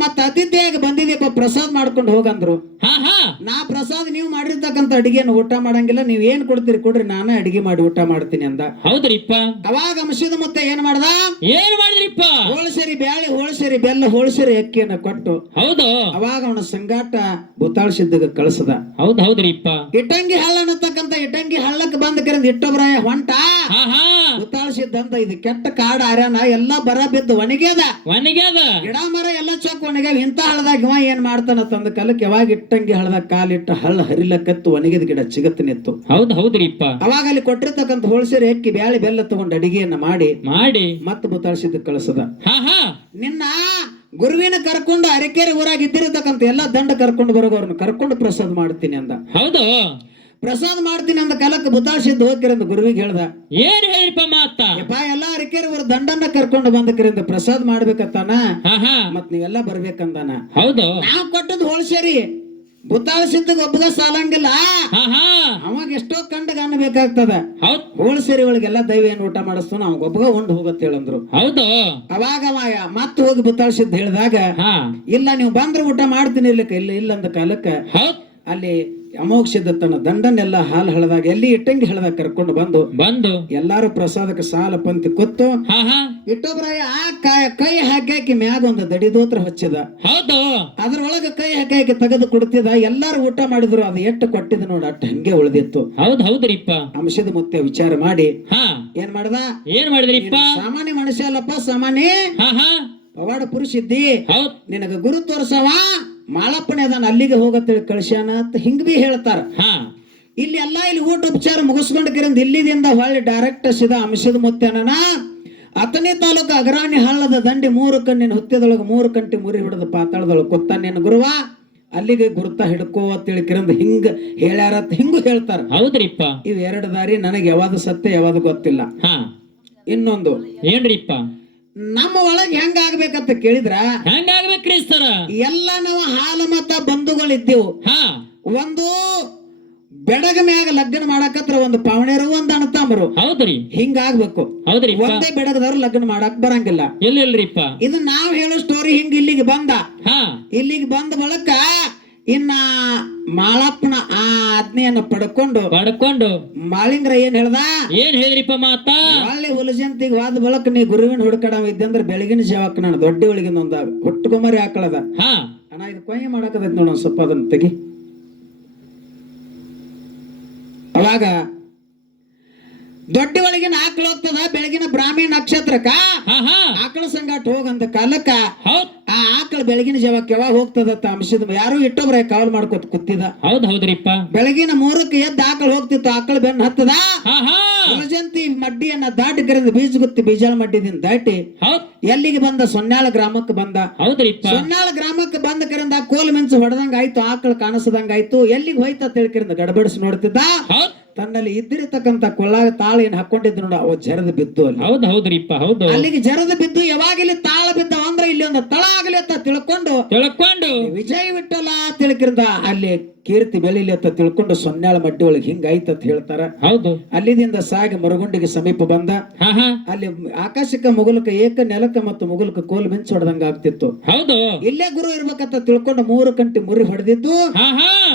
ಮತ್ತ ಅತಿಥಿಯಾಗಿ ಬಂದಿದ್ದೀಪ ಪ್ರಸಾದ್ ಮಾಡ್ಕೊಂಡು ಹೋಗಂದ್ರು. ಹಾ ಹಾ ನಾ ಪ್ರಸಾದ್ ನೀವು ಮಾಡಿರ್ತಕ್ಕಂತ ಅಡಿಗೆಯನ್ನು ಊಟ ಮಾಡಂಗಿಲ್ಲ, ನೀವ್ ಏನ್ ಕೊಡ್ತೀರಿ ಕೊಡ್ರಿ, ನಾನೇ ಅಡಿಗೆ ಮಾಡಿ ಊಟ ಮಾಡ್ತೀನಿ ಅಂದ. ಹೌದ್ರಿಪ್ಪ. ಅವಾಗ ಅಂಶದ ಮುತ್ತ ಏನ್ ಮಾಡ್ದ? ಏನ್ ಮಾಡಿದ್ರಿಪ್ಪ? ಹೋಳಸೇರಿ ಬ್ಯಾಳಿ, ಹೋಳಸೇರಿ ಬೆಲ್ಲ, ಹೋಳಸೇರಿ ಅಕ್ಕಿಯನ್ನ ಕೊಟ್ಟು ಹೌದು ಅವಾಗ ಅವನ ಸಂಗಾಟ ಬುತ್ತಾಳ್ಸಿದ್ದಾಗ ಕಳಿಸದ. ಹೌದ್ರಿಪ್ಪ. ಇಟ್ಟಂಗಿ ಹಳ್ಳ ಅನ್ನತಕ್ಕಂತ ಇಟ್ಟಂಗಿ ಹಳ್ಳಕ್ಕೆ ಬಂದ ಕರೆಂದ್ ಇಟ್ಟೊಬ್ರಾಯ ಹೊಂಟ ಹಾ ಹಾ ಬುತ್ತಾಳ್ಸಿದ್ದಂತ ಇದು ಕೆಟ್ಟ ಕಾಡ ಆರ್ಯಾನ ಎಲ್ಲಾ ಬರ ಬಿದ್ದು ಒಣಗ್ಯದ ಗಿಡ ಮರ ಎಲ್ಲ ಚೊಕ್ ಒಣಗ್ಯಾವ. ಇಂತ ಹಳ್ಳದಾಗ ಇವ ಏನ್ ಮಾಡ್ತಾನ ತಂದ ಕಾಲಕ್ಕೆ ಯಾವಾಗ ಇಟ್ಟಂಗಿ ಹಳ್ಳದಾಗ ಕಾಲಿಟ್ಟ ಹಳ್ಳ ಹರಿಲಕತ್ತು ಒಣಗಿದ ಗಿಡ ಚಿಗತ್ ನಿತ್ತು. ಹೌದ್ರಿಪ್ಪ. ಅವಾಗ ಅಲ್ಲಿ ಕೊಟ್ಟಿರ್ತಕ್ಕಂಥ ಹೋಳಸೇರಿ ಅಕ್ಕಿ ಬ್ಯಾಳಿ ಬೆಲ್ಲ ತಗೊಂಡು ಅಡಿಗೆಯನ್ನ ಮಾಡಿ ಮತ್ತೆ ಬುತ್ತಾಳ್ಸಿದ್ದ ಕಳಿಸದ. ನಿನ್ನ ಗುರುವಿನ ಕರ್ಕೊಂಡು ಅರಕೇರಿ ಊರಾಗ ಇದ್ದಿರತಕ್ಕಂತ ಎಲ್ಲಾ ದಂಡ ಕರ್ಕೊಂಡು ಬರೋವ್ರನ್ನ ಕರ್ಕೊಂಡು ಪ್ರಸಾದ ಮಾಡ್ತೀನಿ ಅಂದ. ಹೌದು ಪ್ರಸಾದ ಮಾಡ್ತೀನಿ ಅಂದ ಕಾಲಕ್ಕೆ ಬುತ್ತಾಳ್ಸಿದ್ದು ಹೋಗಿರಂದ ಗುರುವಿಗೆ ಹೇಳ್ದ, ಏನ್ ಹೇಳಿಪ್ಪ ಮಾತ? ಎಲ್ಲಾ ಅರಕೇರಿ ಊರ ದಂಡನ್ನ ಕರ್ಕೊಂಡು ಬಂದಕರಿಂದ ಪ್ರಸಾದ ಮಾಡ್ಬೇಕತ್ತಾನ, ಮತ್ ನೀವೆಲ್ಲಾ ಬರ್ಬೇಕಂದಾನ. ಹೌದು ನಾವ್ ಕೊಟ್ಟದ್ ಹೋಳಸೇರಿ ಬುತ್ತಾಳ್ಸಿದ್ದ ಒಬ್ಬಗ ಸಾಲಂಗಿಲ್ಲ, ಅವಾಗ ಎಷ್ಟೋ ಕಂಡಗ ಅನ್ಬೇಕಾಗ್ತದ. ಹೋಳಸೇರಿ ಒಳಗೆಲ್ಲಾ ದೈವ ಏನ್ ಊಟ ಮಾಡಿಸ್ತಾನ ಅವಾಗ ಒಬ್ಬಗ ಉಂಡ್ ಹೋಗತ್ ಹೇಳಂದ್ರು. ಹೌದು ಅವಾಗ ಮತ್ ಹೋಗಿ ಬುತ್ತಾಳ್ಸಿದ್ ಹೇಳಿದಾಗ, ಇಲ್ಲ ನೀವು ಬಂದ್ರೆ ಊಟ ಮಾಡ್ತೀನಿ ಇರ್ಲಿಕ್ಕ ಇಲ್ಲ ಅಂದ ಕಾಲಕ್ಕ ಅಲ್ಲಿ ಅಮೋಕ್ಷದ ತನ್ನ ದಂಡನ್ನೆಲ್ಲ ಹಾಲು ಹಳದಾಗ ಎಲ್ಲಿ ಇಟ್ಟಂಗಿ ಹಳದಾಗ ಕರ್ಕೊಂಡು ಬಂದು ಎಲ್ಲಾರು ಪ್ರಸಾದಕ್ಕೆ ಸಾಲ ಪಂಕ್ತಿ ಕೊತ್ತು ಇಟ್ಟೊಬ್ರಾಯ ಕೈ ಹಾಕಿ ಮ್ಯಾಗ ಒಂದು ದಡಿದೋತ್ರ ಹಚ್ಚಿದ. ಅದ್ರೊಳಗ ಕೈ ಹಾಕಿ ತೆಗೆದು ಕೊಡ್ತಿದ. ಎಲ್ಲಾರು ಊಟ ಮಾಡಿದ್ರು, ಅದು ಎಟ್ಟು ಕೊಟ್ಟಿದ್ ನೋಡ ಅಟ್ಟು ಹಂಗೆ ಉಳಿದಿತ್ತು. ಹೌದ್ರಿಪ್ಪ. ಅಂಶದ ಮುತ್ತೆ ವಿಚಾರ ಮಾಡಿ ಏನ್ ಮಾಡಿದ್ರಿಪ್ಪ? ಸಾಮಾನ್ಯ ಮನುಷ್ಯ ಅಲ್ಲಪ್ಪ, ಸಾಮಾನ್ಯ ಪವಾಡ ಪುರುಷ ಇದ್ದಿ, ನಿನಗ ಗುರು ತೋರ್ಸವ ಮಾಳಪ್ಪನೇ ಅದಾನ, ಅಲ್ಲಿಗೆ ಹೋಗತ್ತೇಳಿ ಕಳ್ಸ್ಯಾನ ಅಂತ ಹಿಂಗ್ ಬಿ ಹೇಳ್ತಾರ. ಇಲ್ಲಿ ಊಟ ಉಪಚಾರ ಮುಗಿಸ್ಕೊಂಡ್ ಕರಿಂದ ಇಲ್ಲಿದಿಂದ ಹೊಳ್ಳಿ ಡೈರೆಕ್ಟ್ ಸಿದ ಅಂಶದ ಮುತ್ತೇನ ಅತನೇ ತಾಲೂಕು ಅಗ್ರಾಣಿ ಹಳ್ಳದ ದಂಡಿ 3 ಕಣ್ಣಿನ ಹುತ್ತದೊಳಗ 3 ಕಂಟಿ ಮುರಿ ಹಿಡಿದ ಪಾತಾಳದೊಳಗ ಕೊತ್ತಾನೇನು ಗುರುವ ಅಲ್ಲಿಗೆ ಗುರುತ ಹಿಡ್ಕೋ ಅಂತೇಳಿ ಕಿರಂದ ಹಿಂಗ ಹೇಳ್ಯಾರತ್ ಹಿಂಗು ಹೇಳ್ತಾರ. ಹೌದ್ರಿಪ್ಪ. ಇವ್ 2 ದಾರಿ ನನಗೆ ಯಾವ್ದು ಸತ್ಯ ಯಾವ್ದು ಗೊತ್ತಿಲ್ಲ. ಇನ್ನೊಂದು ಏನ್ರಿಪ್ಪ? ನಮ್ಮ ಒಳಗೆ ಹೆಂಗ ಆಗ್ಬೇಕಂತ ಕೇಳಿದ್ರ ಹೆಂಗಾಗ್ಬೇಕ್ರಿ ಸರ? ಎಲ್ಲ ನಾವು ಹಾಲು ಮತ ಬಂಧುಗಳಿದ್ದೆವು. ಒಂದು ಬೆಡಗ ಮ್ಯಾಗ ಲಗ್ನ ಮಾಡಕತ್ರ ಒಂದು ಪಾವಣೆರು ಒಂದ್ ಅಣ್ಣತಮ್ಮರು. ಹೌದ್ರಿ. ಹಿಂಗಾಗ್ಬೇಕು. ಹೌದ್ರಿ. ಒಂದೇ ಬೆಡಗದವ್ರು ಲಗ್ನ ಮಾಡಕ್ ಬರಂಗಿಲ್ಲ. ಇಲ್ರಿಪ್ಪ. ಇದು ನಾವ್ ಹೇಳೋ ಸ್ಟೋರಿ ಹಿಂಗ ಇಲ್ಲಿಗೆ ಬಂದ ಬಳಕ ಇನ್ನ ಮಾಳಪ್ಪನ ಆ ಆಜ್ಞೆಯನ್ನು ಪಡ್ಕೊಂಡು ಮಾಳಿಂಗ್ರ ಏನ್ ಹೇಳಿದ್ರಿಪ್ಪ ಮಾತ? ಒಳ್ಳೆ ಹುಲಜಂತಿಗೆ ವಾದ ಬಳಕ ನೀ ಗುರುವಿನ ಹುಡುಕಡ ಇದ್ದಂದ್ರೆ ಬೆಳಗಿನ ಜಾವಕ್ ನಾನು ದೊಡ್ಡ ಒಳಗಿನ ಒಂದ ಹುಟ್ಟುಕೊಮರಿ ಹಾಕಳದ ಅಣ್ಣ, ಇದು ಕೊಯ್ಯ ಮಾಡಕದೈತಿ ನೋಡ, ಸ್ವಲ್ಪ ಅದನ್ನ ತೆಗಿ. ಅವಾಗ ದೊಡ್ಡ ಒಳಗಿನ ಆಕಳ ಹೋಗ್ತದ ಬೆಳಗಿನ ಬ್ರಾಹ್ಮಿ ನಕ್ಷತ್ರಕ್ಕ ಆಕಳ ಸಂಗಾಟ ಹೋಗಂತ ಕಾಲಕ್ಕ ಆ ಆಕಳ ಬೆಳಗಿನ ಜಾವಕ್ಕೆ ಯಾವಾಗ ಹೋಗ್ತದತ್ತ ಅಂಶದ ಯಾರು ಇಟ್ಟೊಬ್ರ ಕಾವಲ್ ಮಾಡ್ಕೊತ ಕೂತಿದ. ಹೌದ್ರಿಪ್ಪ. ಬೆಳಗಿನ 3ಕ್ಕೆ ಎದ್ದು ಆಕಳ ಹೋಗ್ತಿತ್ತು, ಆಕಳ ಬೆನ್ನ ಹತ್ತದ ಹುಲಜಂತಿ ಮಡ್ಡಿಯನ್ನ ದಾಟಿ ಕರೆದು ಬೀಜಾಳ ಮಡ್ಡಿದಿಂದ ದಾಟಿ ಎಲ್ಲಿಗೆ ಬಂದ? ಸೊನ್ನಾಳ ಗ್ರಾಮಕ್ಕೆ ಬಂದ. ಸೊನ್ನಾಳ ಗ್ರಾಮಕ್ಕೆ ಬಂದ ಕರಿಂದ ಕೋಲ್ ಮೆಣಸು ಹೊಡೆದಂಗ ಆಯ್ತು, ಆಕಳ ಕಾಣಿಸದಂಗ ಆಯ್ತು. ಎಲ್ಲಿಗೆ ಹೋಯ್ತ ತಿಳ್ಕರಿಂದ ಗಡಬಡಿಸಿ ನೋಡ್ತಿದ್ದ. ತನ್ನಲ್ಲಿ ಇದ್ದಿರತಕ್ಕಂತ ಕೊಳ್ಳಾಗ ತಾಳ ಏನ್ ಹಾಕೊಂಡಿದ್ದು ನೋಡ, ಅವ ಜರದ ಬಿದ್ದು ಅಲ್ಲಿ. ಹೌದ್ರಿಪ್ಪ. ಹೌದು. ಅಲ್ಲಿಗೆ ಜರದ ಬಿದ್ದು ಯಾವಾಗ ಇಲ್ಲಿ ತಾಳ ಬಿದ್ದ ಅಂದ್ರೆ ಇಲ್ಲಿ ಒಂದು ತಳ ಆಗಲಿ ಅಂತ ತಿಳ್ಕೊಂಡು ವಿಜಯ್ ವಿಠಲ ತಿಳ್ಕಿರ್ದ ಅಲ್ಲಿ ಕೀರ್ತಿ ಬೆಳಿಲಿ ಅಂತ ತಿಳ್ಕೊಂಡು ಸೊನ್ಯಾಳ ಮಡ್ಡಿ ಒಳಗೆ ಹಿಂಗಾಯ್ತ ಅಂತ ಹೇಳ್ತಾರ. ಹೌದು. ಅಲ್ಲಿದಿಂದ ಸಾಗಿ ಮರಗುಂಡಿಗೆ ಸಮೀಪ ಬಂದ. ಅಲ್ಲಿ ಆಕಾಶಕ್ಕ ಮುಗುಲಕ ಏಕ ನೆಲಕ ಮತ್ತು ಮುಗುಲಕ ಕೋಲ್ ಮಿಂಚ್ ಹೊಡೆದಂಗ ಆಗ್ತಿತ್ತು. ಹೌದು. ಇಲ್ಲೇ ಗುರು ಇರ್ಬೇಕಂತ ತಿಳ್ಕೊಂಡು 3 ಕಂಟಿ ಮುರಿ ಹೊಡೆದಿದ್ದು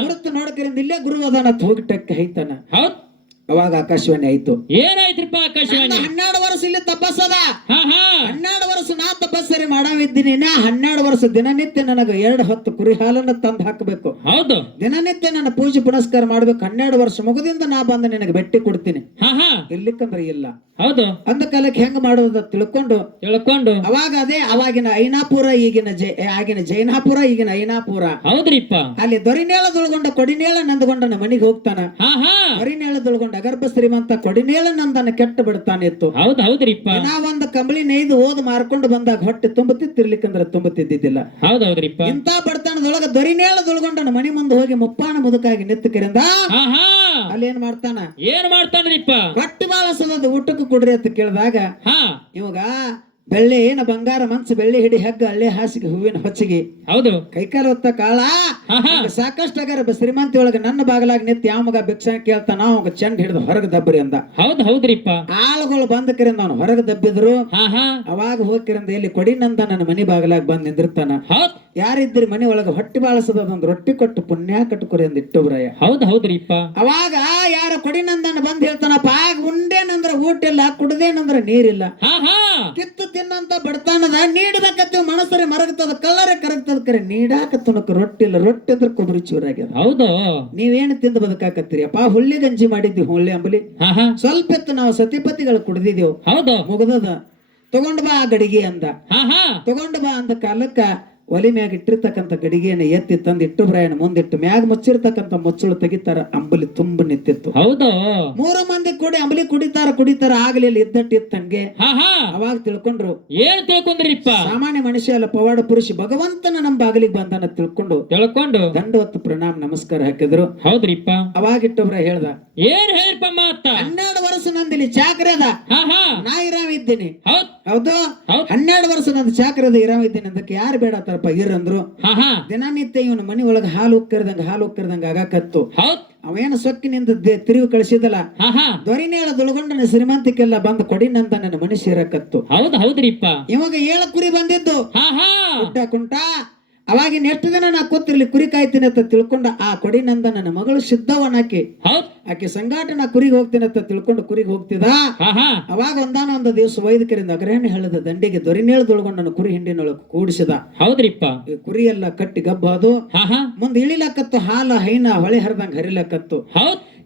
ಗುರುತು ನೋಡಕರಿಂದ ಇಲ್ಲೇ ಗುರು ಅದಾನ ಹೋಗಿ ಟಕ್ಕೆ ಹೈತಾನ. ಅವಾಗ ಆಕಾಶವಾಣಿ ಆಯ್ತು. ಏನಾಯ್ತ್ರಿಪ್ಪ ಆಕಾಶವಾಣಿ? 12 ವರ್ಷ ಇಲ್ಲಿ ತಪಸ್ಸದ. ಹಾ ಹಾ 12 ವರ್ಷ ನಾ ತಪಸ್ಸರಿ ಮಾಡವಿದ್ದೀನಿ. 12 ವರ್ಷ ದಿನನಿತ್ಯ ನನಗ 2 ಹೊತ್ತು ಕುರಿ ಹಾಲನ್ನ ತಂದು ಹಾಕಬೇಕು. ಹೌದು. ದಿನನಿತ್ಯ ನನ್ನ ಪೂಜೆ ಪುನಸ್ಕಾರ ಮಾಡ್ಬೇಕು. 12 ವರ್ಷ ಮುಗದಿಂದ ನಾ ಬಂದು ನಿನಗೆ ಬೆಟ್ಟಿ ಕೊಡ್ತೀನಿ. ಹಾ ಹಾ ಇರ್ಲಿಕ್ಕಂದ್ರೆ ಇಲ್ಲ. ಹೌದು. ಅಂದ ಕಾಲಕ್ಕೆ ಹೆಂಗ್ ಮಾಡೋದ ತಿಳ್ಕೊಂಡು ಅವಾಗ ಅದೇ ಅವಾಗಿನ ಐನಾಪುರ ಆಗಿನ ಜೈನಾಪುರ ಈಗಿನ ಐನಾಪುರ. ಹೌದ್ರಿಪ್ಪ. ಅಲ್ಲಿ ದೊರಿನೇಳದೊಳಗೊಂಡ ಕೊಡಿನೇಳ ನಂದಗೊಂಡನ ಮನಿಗೆ ಹೋಗ್ತಾನ. ದೊರಿನೇಳದೊಳಗೊಂಡ ಅಗರ್ಭ ಶ್ರೀಮಂತ ಕೊಡಿನೇಳ ನಂದನ ಕೆಟ್ಟ ಬಿಡ್ತಾನಿತ್ತು. ಹೌದ್ರಿಪ್ಪ. ನಾ ಒಂದು ಕಂಬಳಿ ನೇಯ್ದು ಓದ್ ಮಾರ್ಕೊಂಡು ಬಂದಾಗ ಹೊಟ್ಟೆ ತುಂಬುತ್ತಿರ್ಲಿಕ್ಕಂದ್ರೆ ತುಂಬುತ್ತಿದ್ದಿದ್ದಿಲ್ಲ. ಹೌದೌದ್ರಿಪ್ಪ. ಇಂತ ಬಡತನದೊಳಗ ದೊರಿನೇಳದೊಳಗೊಂಡನ ಮನಿ ಮುಂದೆ ಹೋಗಿ ಮುಪ್ಪಾನ ಮುದುಕಾಗಿ ನಿತ್ತಕರಿಂದ ಅಲ್ಲಿ ಏನ್ ಮಾಡ್ತಾನ್ರಿಪ್ಪ? ಹೊಟ್ಟೆ ಬಾಳ ಸಲದ ಊಟಕ್ಕೆ ಕೊಡ್ರಿ ಅಂತ ಕೇಳಿದಾಗ ಇವಾಗ ಬೆಳ್ಳಿ ಏನ ಬಂಗಾರ ಮನ್ಸು ಬೆಳ್ಳಿ ಹಿಡಿ ಹೆಗ್ಗ ಹಳ್ಳಿ ಹಾಸಿಗೆ ಹೂವಿನ ಹೊಚ್ಚಿಗೆ. ಹೌದು. ಕೈಕಾಲ ಹೊತ್ತ ಕಾಳ ಸಾಕಷ್ಟು ಅಗರ ಶ್ರೀಮಂತಿ ಒಳಗ ನನ್ನ ಬಾಗಲಾಗ ನಿಂತ ಯಾವ ಮಗ ಭಿಕ್ಷಾ ಕೇಳ್ತಾನ ಅವಾಗ ಚೆಂಡ್ ಹಿಡಿದು ಹೊರಗೆ ದಬ್ಬರಿ ಅಂದ. ಹೌದ್ರಿಪ್ಪ. ಆಳುಗಳು ಬಂದಕರಿಂದ ಅವನು ಹೊರಗೆ ದಬ್ಬಿದ್ರು. ಅವಾಗ ಹೋಗಿರಿಂದ ಇಲ್ಲಿ ಕೊಡಿನಂದ ನನ್ನ ಮನಿ ಬಾಗಲಾಗ ಬಂದ್ ನಿಂದಿರ್ತಾನ. ಯಾರಿದ್ರಿ ಮನಿ ಒಳಗ ಹೊಟ್ಟಿ ಬಾಳಸದೊಂದು ರೊಟ್ಟಿ ಕೊಟ್ಟು ಪುಣ್ಯ ಕಟ್ಟುಕೊರಿ ಅಂದ ಇಟ್ಟುಬ್ರಯ್ಯ. ಹೌದ್ರಿಪ್ಪ. ಅವಾಗ ಯಾರ ಕೊಡಿನಂದನ ಬಂದ್ ಹೇಳ್ತಾನಪ್ಪ, ಆಗ ಉಂಡೇನಂದ್ರ ಊಟ ಇಲ್ಲ, ಕುಡ್ದೇನಂದ್ರ ನೀರಿಲ್ಲ, ಕಿತ್ತು ತಿನ್ನಂತ ಬಡತಾನದ ನೀಡಬೇಕತ್ತೀವಿ ಮನಸ್ಸರೆ ಮರಗತದ ಕಲ್ಲರೆ ಕರಗ್ತದ ಕರೆ ನೀಡಾಕತ್ತನಕ ರೊಟ್ಟಿ ಇಲ್ಲ. ರೊಟ್ಟಿ ಅಂದ್ರೆ ಕೊಬ್ಬರಿ ಚೂರಾಗ್ಯದ. ಹೌದು. ನೀವೇನು ತಿಂದು ಬದುಕಾಕತ್ತೀರಿ ಅಪ್ಪ? ಹುಳ್ಳಿ ಗಂಜಿ ಮಾಡಿದ್ವಿ, ಹುಳ್ಳಿ ಅಂಬಲಿ ಸ್ವಲ್ಪ ಎತ್ತು ನಾವು ಸತಿಪತಿಗಳು ಕುಡ್ದಿದ್ದೇವು. ಹೌದು. ಮುಗದದ ತಗೊಂಡ್ ಬಾ ಆ ಗಡಿಗೆ ಅಂದ. ತಗೊಂಡ್ ಬಾ ಅಂದ ಕಾಲಕ್ಕ ಒಲಿ ಮ್ಯಾಗ ಇಟ್ಟಿರ್ತಕ್ಕಂಥ ಗಡಿಗೆಯನ್ನು ಎತ್ತಿ ತಂದು ಇಟ್ಟುಬ್ರಾಯನ ಮುಂದಿಟ್ಟು ಮ್ಯಾಗ ಮುಚ್ಚಿರ್ತಕ್ಕಂಥ ಮುಚ್ಚಳು ತೆಗಿತಾರ. ಅಂಬಲಿ ತುಂಬ ನಿಂತಿತ್ತು. ಹೌದು. 3 ಮಂದಿ ಕೂಡಿ ಅಂಬಲಿ ಕುಡಿತಾರ ಆಗ್ಲಿಲ್ಲ ಇದ್ದಟ್ಟಿತ್ತಂಗೆ. ಅವಾಗ ತಿಳ್ಕೊಂಡ್ರು. ಏನ್ ತಿಳ್ಕೊಂಡ್ರಿಪ್ಪ? ಸಾಮಾನ್ಯ ಮನುಷ್ಯ ಅಲ್ಲ, ಪವಾಡ ಪುರುಷ ಭಗವಂತನ ನಮ್ಮ ಬಾಗಿಲಿಗೆ ಬಂದನ ತಿಳ್ಕೊಂಡು ದಂಡವತ್ತು ಪ್ರಣಾಮ ನಮಸ್ಕಾರ ಹಾಕಿದ್ರು. ಹೌದ್ರಿಪ್ಪ. ಅವಾಗ ಇಟ್ಟೊಬ್ರ ಹೇಳ್ದ, ಏನ್ ಹೇಳ್ಪ ಮಾತ? 12 ವರ್ಷ ನಂದಿಲ್ಲಿ ಚಾಕ್ರಿ ಅದ, ನಾ ಇರಾಮ ಇದ್ದೀನಿ. ಹೌದು. 12 ವರ್ಷ ನಂದು ಚಾಕ್ರಿ ಅದ, ಇರಾಮ ಇದ್ದೀನಿ ಅದಕ್ಕೆ ಯಾರು ಬೇಡ ಇರಂದ್ರು. ದಿನನಿತ್ಯ ಇವನು ಮನಿ ಒಳಗ ಹಾಲು ಉಕ್ಕರ್ದಂಗ ಆಗಾಕತ್ತು. ಅವೇನು ಸೊಕ್ಕಿನಿಂದ ತಿರುಗಿ ಕಳಿಸಿದಲ್ಲ, ದೊರಿನೇಳದೊಳಗೊಂಡ ಶ್ರೀಮಂತಿಕೆಲ್ಲ ಬಂದು ಕೊಡಿನಂತ ನನ್ನ ಮನಿ ಸೇರಕತ್ತು. ಹೌದ್ರಿಪ್ಪ. ಇವಾಗ 7 ಕುರಿ ಬಂದಿದ್ದು ಕುಂಟ. ಅವಾಗಿನ ಎಷ್ಟು ದಿನ ನಾ ಕೂತಿರ್ಲಿ ಕುರಿ ಕಾಯ್ತೀನಿ ಅಂತ ತಿಳ್ಕೊಂಡ ಆ ಕೊಡಿನಂದ ನನ್ನ ಮಗಳು ಸಿದ್ಧವನ್ನಾಕಿ ಆಕೆ ಸಂಗಾಟ ನಾ ಕುರಿಗೆ ಹೋಗ್ತೀನಿ ಅಂತ ತಿಳ್ಕೊಂಡು ಕುರಿಗೆ ಹೋಗ್ತಿದ. ಅವಾಗ ಒಂದಾನೊಂದು ದಿವಸ ವೈದ್ಯಕರಿಂದ ಅಗ್ರಹಣೆ ಹೇಳದ ದಂಡಿಗೆ ದೊರಿನೇಳದೊಳಗೊಂಡು ನನ್ನ ಕುರಿ ಹಿಂಡಿನೊಳಗೆ ಕೂಡಿಸಿದ. ಹೌದ್ರಿಪ್ಪ. ಕುರಿ ಎಲ್ಲ ಕಟ್ಟಿ ಗಬ್ಬದು ಮುಂದೆ ಇಳಿಲಕತ್ತು. ಹಾಲ ಹೈನ ಹೊಳೆ ಹರಿದಂಗ ಹರಿಲಕತ್ತು.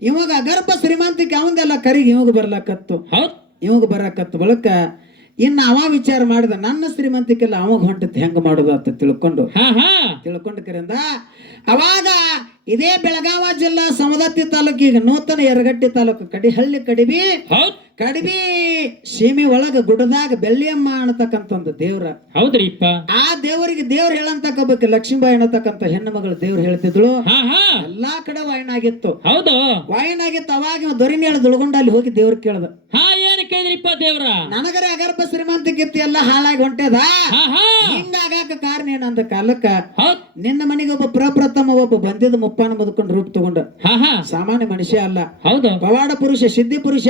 ಇವಾಗ ಅಗರ್ಭ ಶ್ರೀಮಂತಿಕೆ ಅವಂದೆಲ್ಲ ಕರಿಗೆ ಇವಾಗ ಬರಕತ್ತು ಬಳಕ ಇನ್ನು ಅವ ವಿಚಾರ ಮಾಡಿದ ನನ್ನ ಶ್ರೀಮಂತಿಕೆಲ್ಲ ಅವಾಗ ಹೊಂಟತ್ ಹೆಂಗ ಮಾಡುದು ಅಂತ ತಿಳ್ಕೊಂಡ್ಕರಿಂದ ಅವಾಗ ಇದೇ ಬೆಳಗಾವ ಜಿಲ್ಲಾ ಸವದತ್ತಿ ತಾಲೂಕು ಈಗ ನೂತನ ಯರಗಟ್ಟಿ ತಾಲೂಕು ಕಡಿಹಳ್ಳಿ ಕಡಿಬಿ ಸೀಮೆ ಒಳಗ ಗುಡದಾಗ ಬೆಳ್ಳಿಯಮ್ಮ ಅನ್ನತಕ್ಕಂತ ಒಂದು ದೇವ್ರ. ಹೌದ್ರಿಪ್ಪ. ಆ ದೇವರಿಗೆ ದೇವ್ರು ಹೇಳಂತಕ್ಕ ಲಕ್ಷ್ಮೀಬಾಯಿ ಅನ್ನತಕ್ಕಂತ ಹೆಣ್ಣು ಮಗಳು ದೇವ್ರು ಹೇಳ್ತಿದ್ಳು. ಎಲ್ಲಾ ಕಡೆ ವಾಯನಾಗಿತ್ತು. ಹೌದು. ವಾಯನಾಗಿತ್ತು. ಅವಾಗ ದೊರಿನೇಳ ದುಳ್ಗೊಂಡ ಅಲ್ಲಿ ಹೋಗಿ ದೇವ್ರ ಕೇಳ್ದ. ಏನ್ ಕೇಳಿದ್ರಿಪ್ಪ ದೇವ್ರ? ನನಗರೆ ಅಗರ್ಭ ಶ್ರೀಮಂತಿಕೆತ್ತಿ ಎಲ್ಲ ಹಾಳಾಗಿ ಹೊಂಟದ, ಹಿಂಗಾಗಾಕ ಕಾರಣ ಏನಂದ ಕಾಲಕ್ಕ ನಿನ್ನ ಮನೆಗೆ ಒಬ್ಬ ಪ್ರಪ್ರಥಮ ಒಬ್ಬ ಬಂದಿದ್ದ ಮುಪ್ಪಾನ ಮುದ್ಕೊಂಡು ರೂಪ ತಗೊಂಡ. ಸಾಮಾನ್ಯ ಮನುಷ್ಯ ಅಲ್ಲ. ಹೌದು. ಪವಾಡ ಪುರುಷ, ಸಿದ್ಧಿ ಪುರುಷ.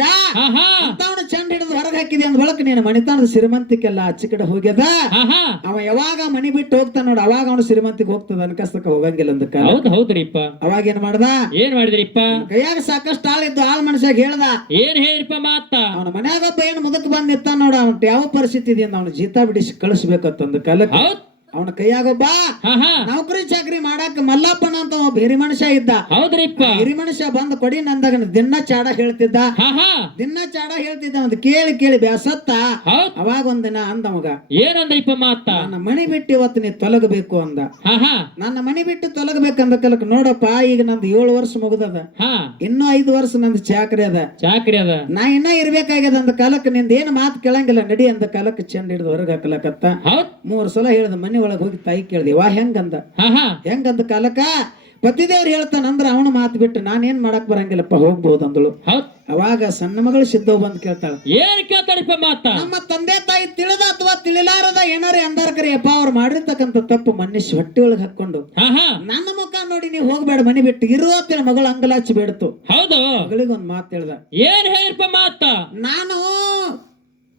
ಅಂತವನು ಚಂಡ ಹಿಡಿದು ಹೊರಗೆ ಹಾಕಿದೆ ಅಂದ ಬಳಕ ನೀನು ಮಣಿತಾನದ ಶ್ರೀಮಂತಿಕೆಲ್ಲ ಆಚೆ ಕಡೆ ಹೋಗ್ಯದ. ಅವ ಯಾವಾಗ ಮನಿ ಬಿಟ್ಟು ಹೋಗ್ತಾನ ನೋಡ, ಅವಾಗ ಅವನು ಶ್ರೀಮಂತಿಗೆ ಹೋಗ್ತದ, ಅನ್ಕಸ್ತಕ ಹೋಗಂಗಿಲ್ಲ ಅಂದ ಕಾಲ. ಹೌದ್ರಿಪ್ಪ. ಅವಾಗ ಏನ್ ಮಾಡ್ದ? ಏನ್ ಮಾಡಿದ್ರಿಪ್ಪ? ಕೈಯಾಗ ಸಾಕಷ್ಟು ಆಳಿದ್ದು ಆಳ್ ಮನುಷ್ಯಾಗ ಹೇಳ್ದ. ಏನ್ ಹೇಳಿಪ್ಪ ಮಾತ? ಅವನ ಮನ್ಯಾಗೊಬ್ಬ ಏನು ಮುದಕ್ ಬಂದ್ ನಿಂತ ನೋಡ, ಅವನ್ ಯಾವ ಪರಿಸ್ಥಿತಿ ಇದೆ ಅವನು ಜೀತ ಬಿಡಿಸಿ ಕಳಿಸ್ಬೇಕಂತಂದ ಕಾಲಕ್ಕೆ ಅವನ ಕೈಯಾಗೊಬ್ಬ ನೌಕರಿ ಚಾಕರಿ ಮಾಡಾಕ ಮಲ್ಲಪ್ಪನ ಅಂತ ಒಬ್ಬ ಹಿರಿ ಮನುಷ್ಯ ಇದ್ದ. ಹೌದ್ರಿಪ್ಪ. ಹಿರಿ ಮನುಷ್ಯ ಬಂದ್ ಕೊಡಿ ನಂದಾಗ ದಿನ ಚಾಡ ಹೇಳ್ತಿದ್ದ. ಒಂದು ಕೇಳಿ ಬ್ಯಾಸತ್ತ. ಅವಾಗ ಒಂದಿನ ಅಂದವಾಗ ಏನಂದ್ರಿಪ್ಪ ಮಾತ? ನನ್ನ ಮನಿ ಬಿಟ್ಟು ಇವತ್ತು ನೀ ತೊಲಗಬೇಕು ಅಂದ. ನನ್ನ ಮನಿ ಬಿಟ್ಟು ತೊಲಗಬೇಕಂದ ಕಲಕ್ ನೋಡಪ್ಪ, ಈಗ ನಂದು 7 ವರ್ಷ ಮುಗ್ದದ, ಇನ್ನೂ 5 ವರ್ಷ ನಂದು ಚಾಕರಿ ಅದ, ನಾ ಇನ್ನ ಇರ್ಬೇಕಾಗ್ಯದ ಅಂದ ಕಾಲಕ್ಕೆ ನಿಂದ ಏನ್ ಮಾತು ಕೇಳಂಗಿಲ್ಲ, ನಡಿ ಅಂದ ಕಾಲಕ್ಕೆ ಚೆಂಡ ಹಿಡಿದು ಹೊರಗೆ ಹಾಕಲಕತ್ತ. 3 ಸಲ ಹೇಳ್ದ. ಮನಿ ಒಳಗೆ ಹೋಗಿ ತಾಯಿ ಕೇಳ್ದೆ, ವಾ ಹೆಂಗಂದ ಕಾಲಕ್ಕ ಪತಿದೇವ್ರು ಹೇಳ್ತಾನಂದ್ರ ಅವನು ಮಾತು ಬಿಟ್ಟು ನಾನೇನ್ ಮಾಡಕ್ ಬರಂಗಿಲ್ಲಪ್ಪ, ಹೋಗ್ಬಹುದು ಅಂದಳು. ಅವಾಗ ಸಣ್ಣ ಮಗಳು ಸಿದ್ಧವ್ ಬಂದ್ ಕೇಳ್ತಾಳ. ಏನ್ ಕೇಳ್ತಾರಪ್ಪ ಮಾತ? ನಮ್ಮ ತಂದೆ ತಾಯಿ ತಿಳಿದ ಅಥವಾ ತಿಳಿಲಾರದ ಏನಾರೇ ಅಂದಾರ ಕರಿಯಪ್ಪ, ಅವ್ರು ಮಾಡಿರ್ತಕ್ಕಂಥ ತಪ್ಪು ಮನುಷ್ಯ ಹೊಟ್ಟೆ ಒಳಗೆ ಹಾಕೊಂಡು ನನ್ನ ಮುಖ ನೋಡಿ ನೀವು ಹೋಗ್ಬೇಡ, ಮನಿ ಬಿಟ್ಟು ಇರುವತ್ತಿನ ಮಗಳು ಅಂಗಲಾಚಿ ಬೇಡ್ತು. ಹೌದು. ಮಗಳಿಗೊಂದ್ ಮಾತು ಹೇಳ್ದ. ಏನ್ ಹೇಳಿಪ್ಪ ಮಾತ? ನಾನು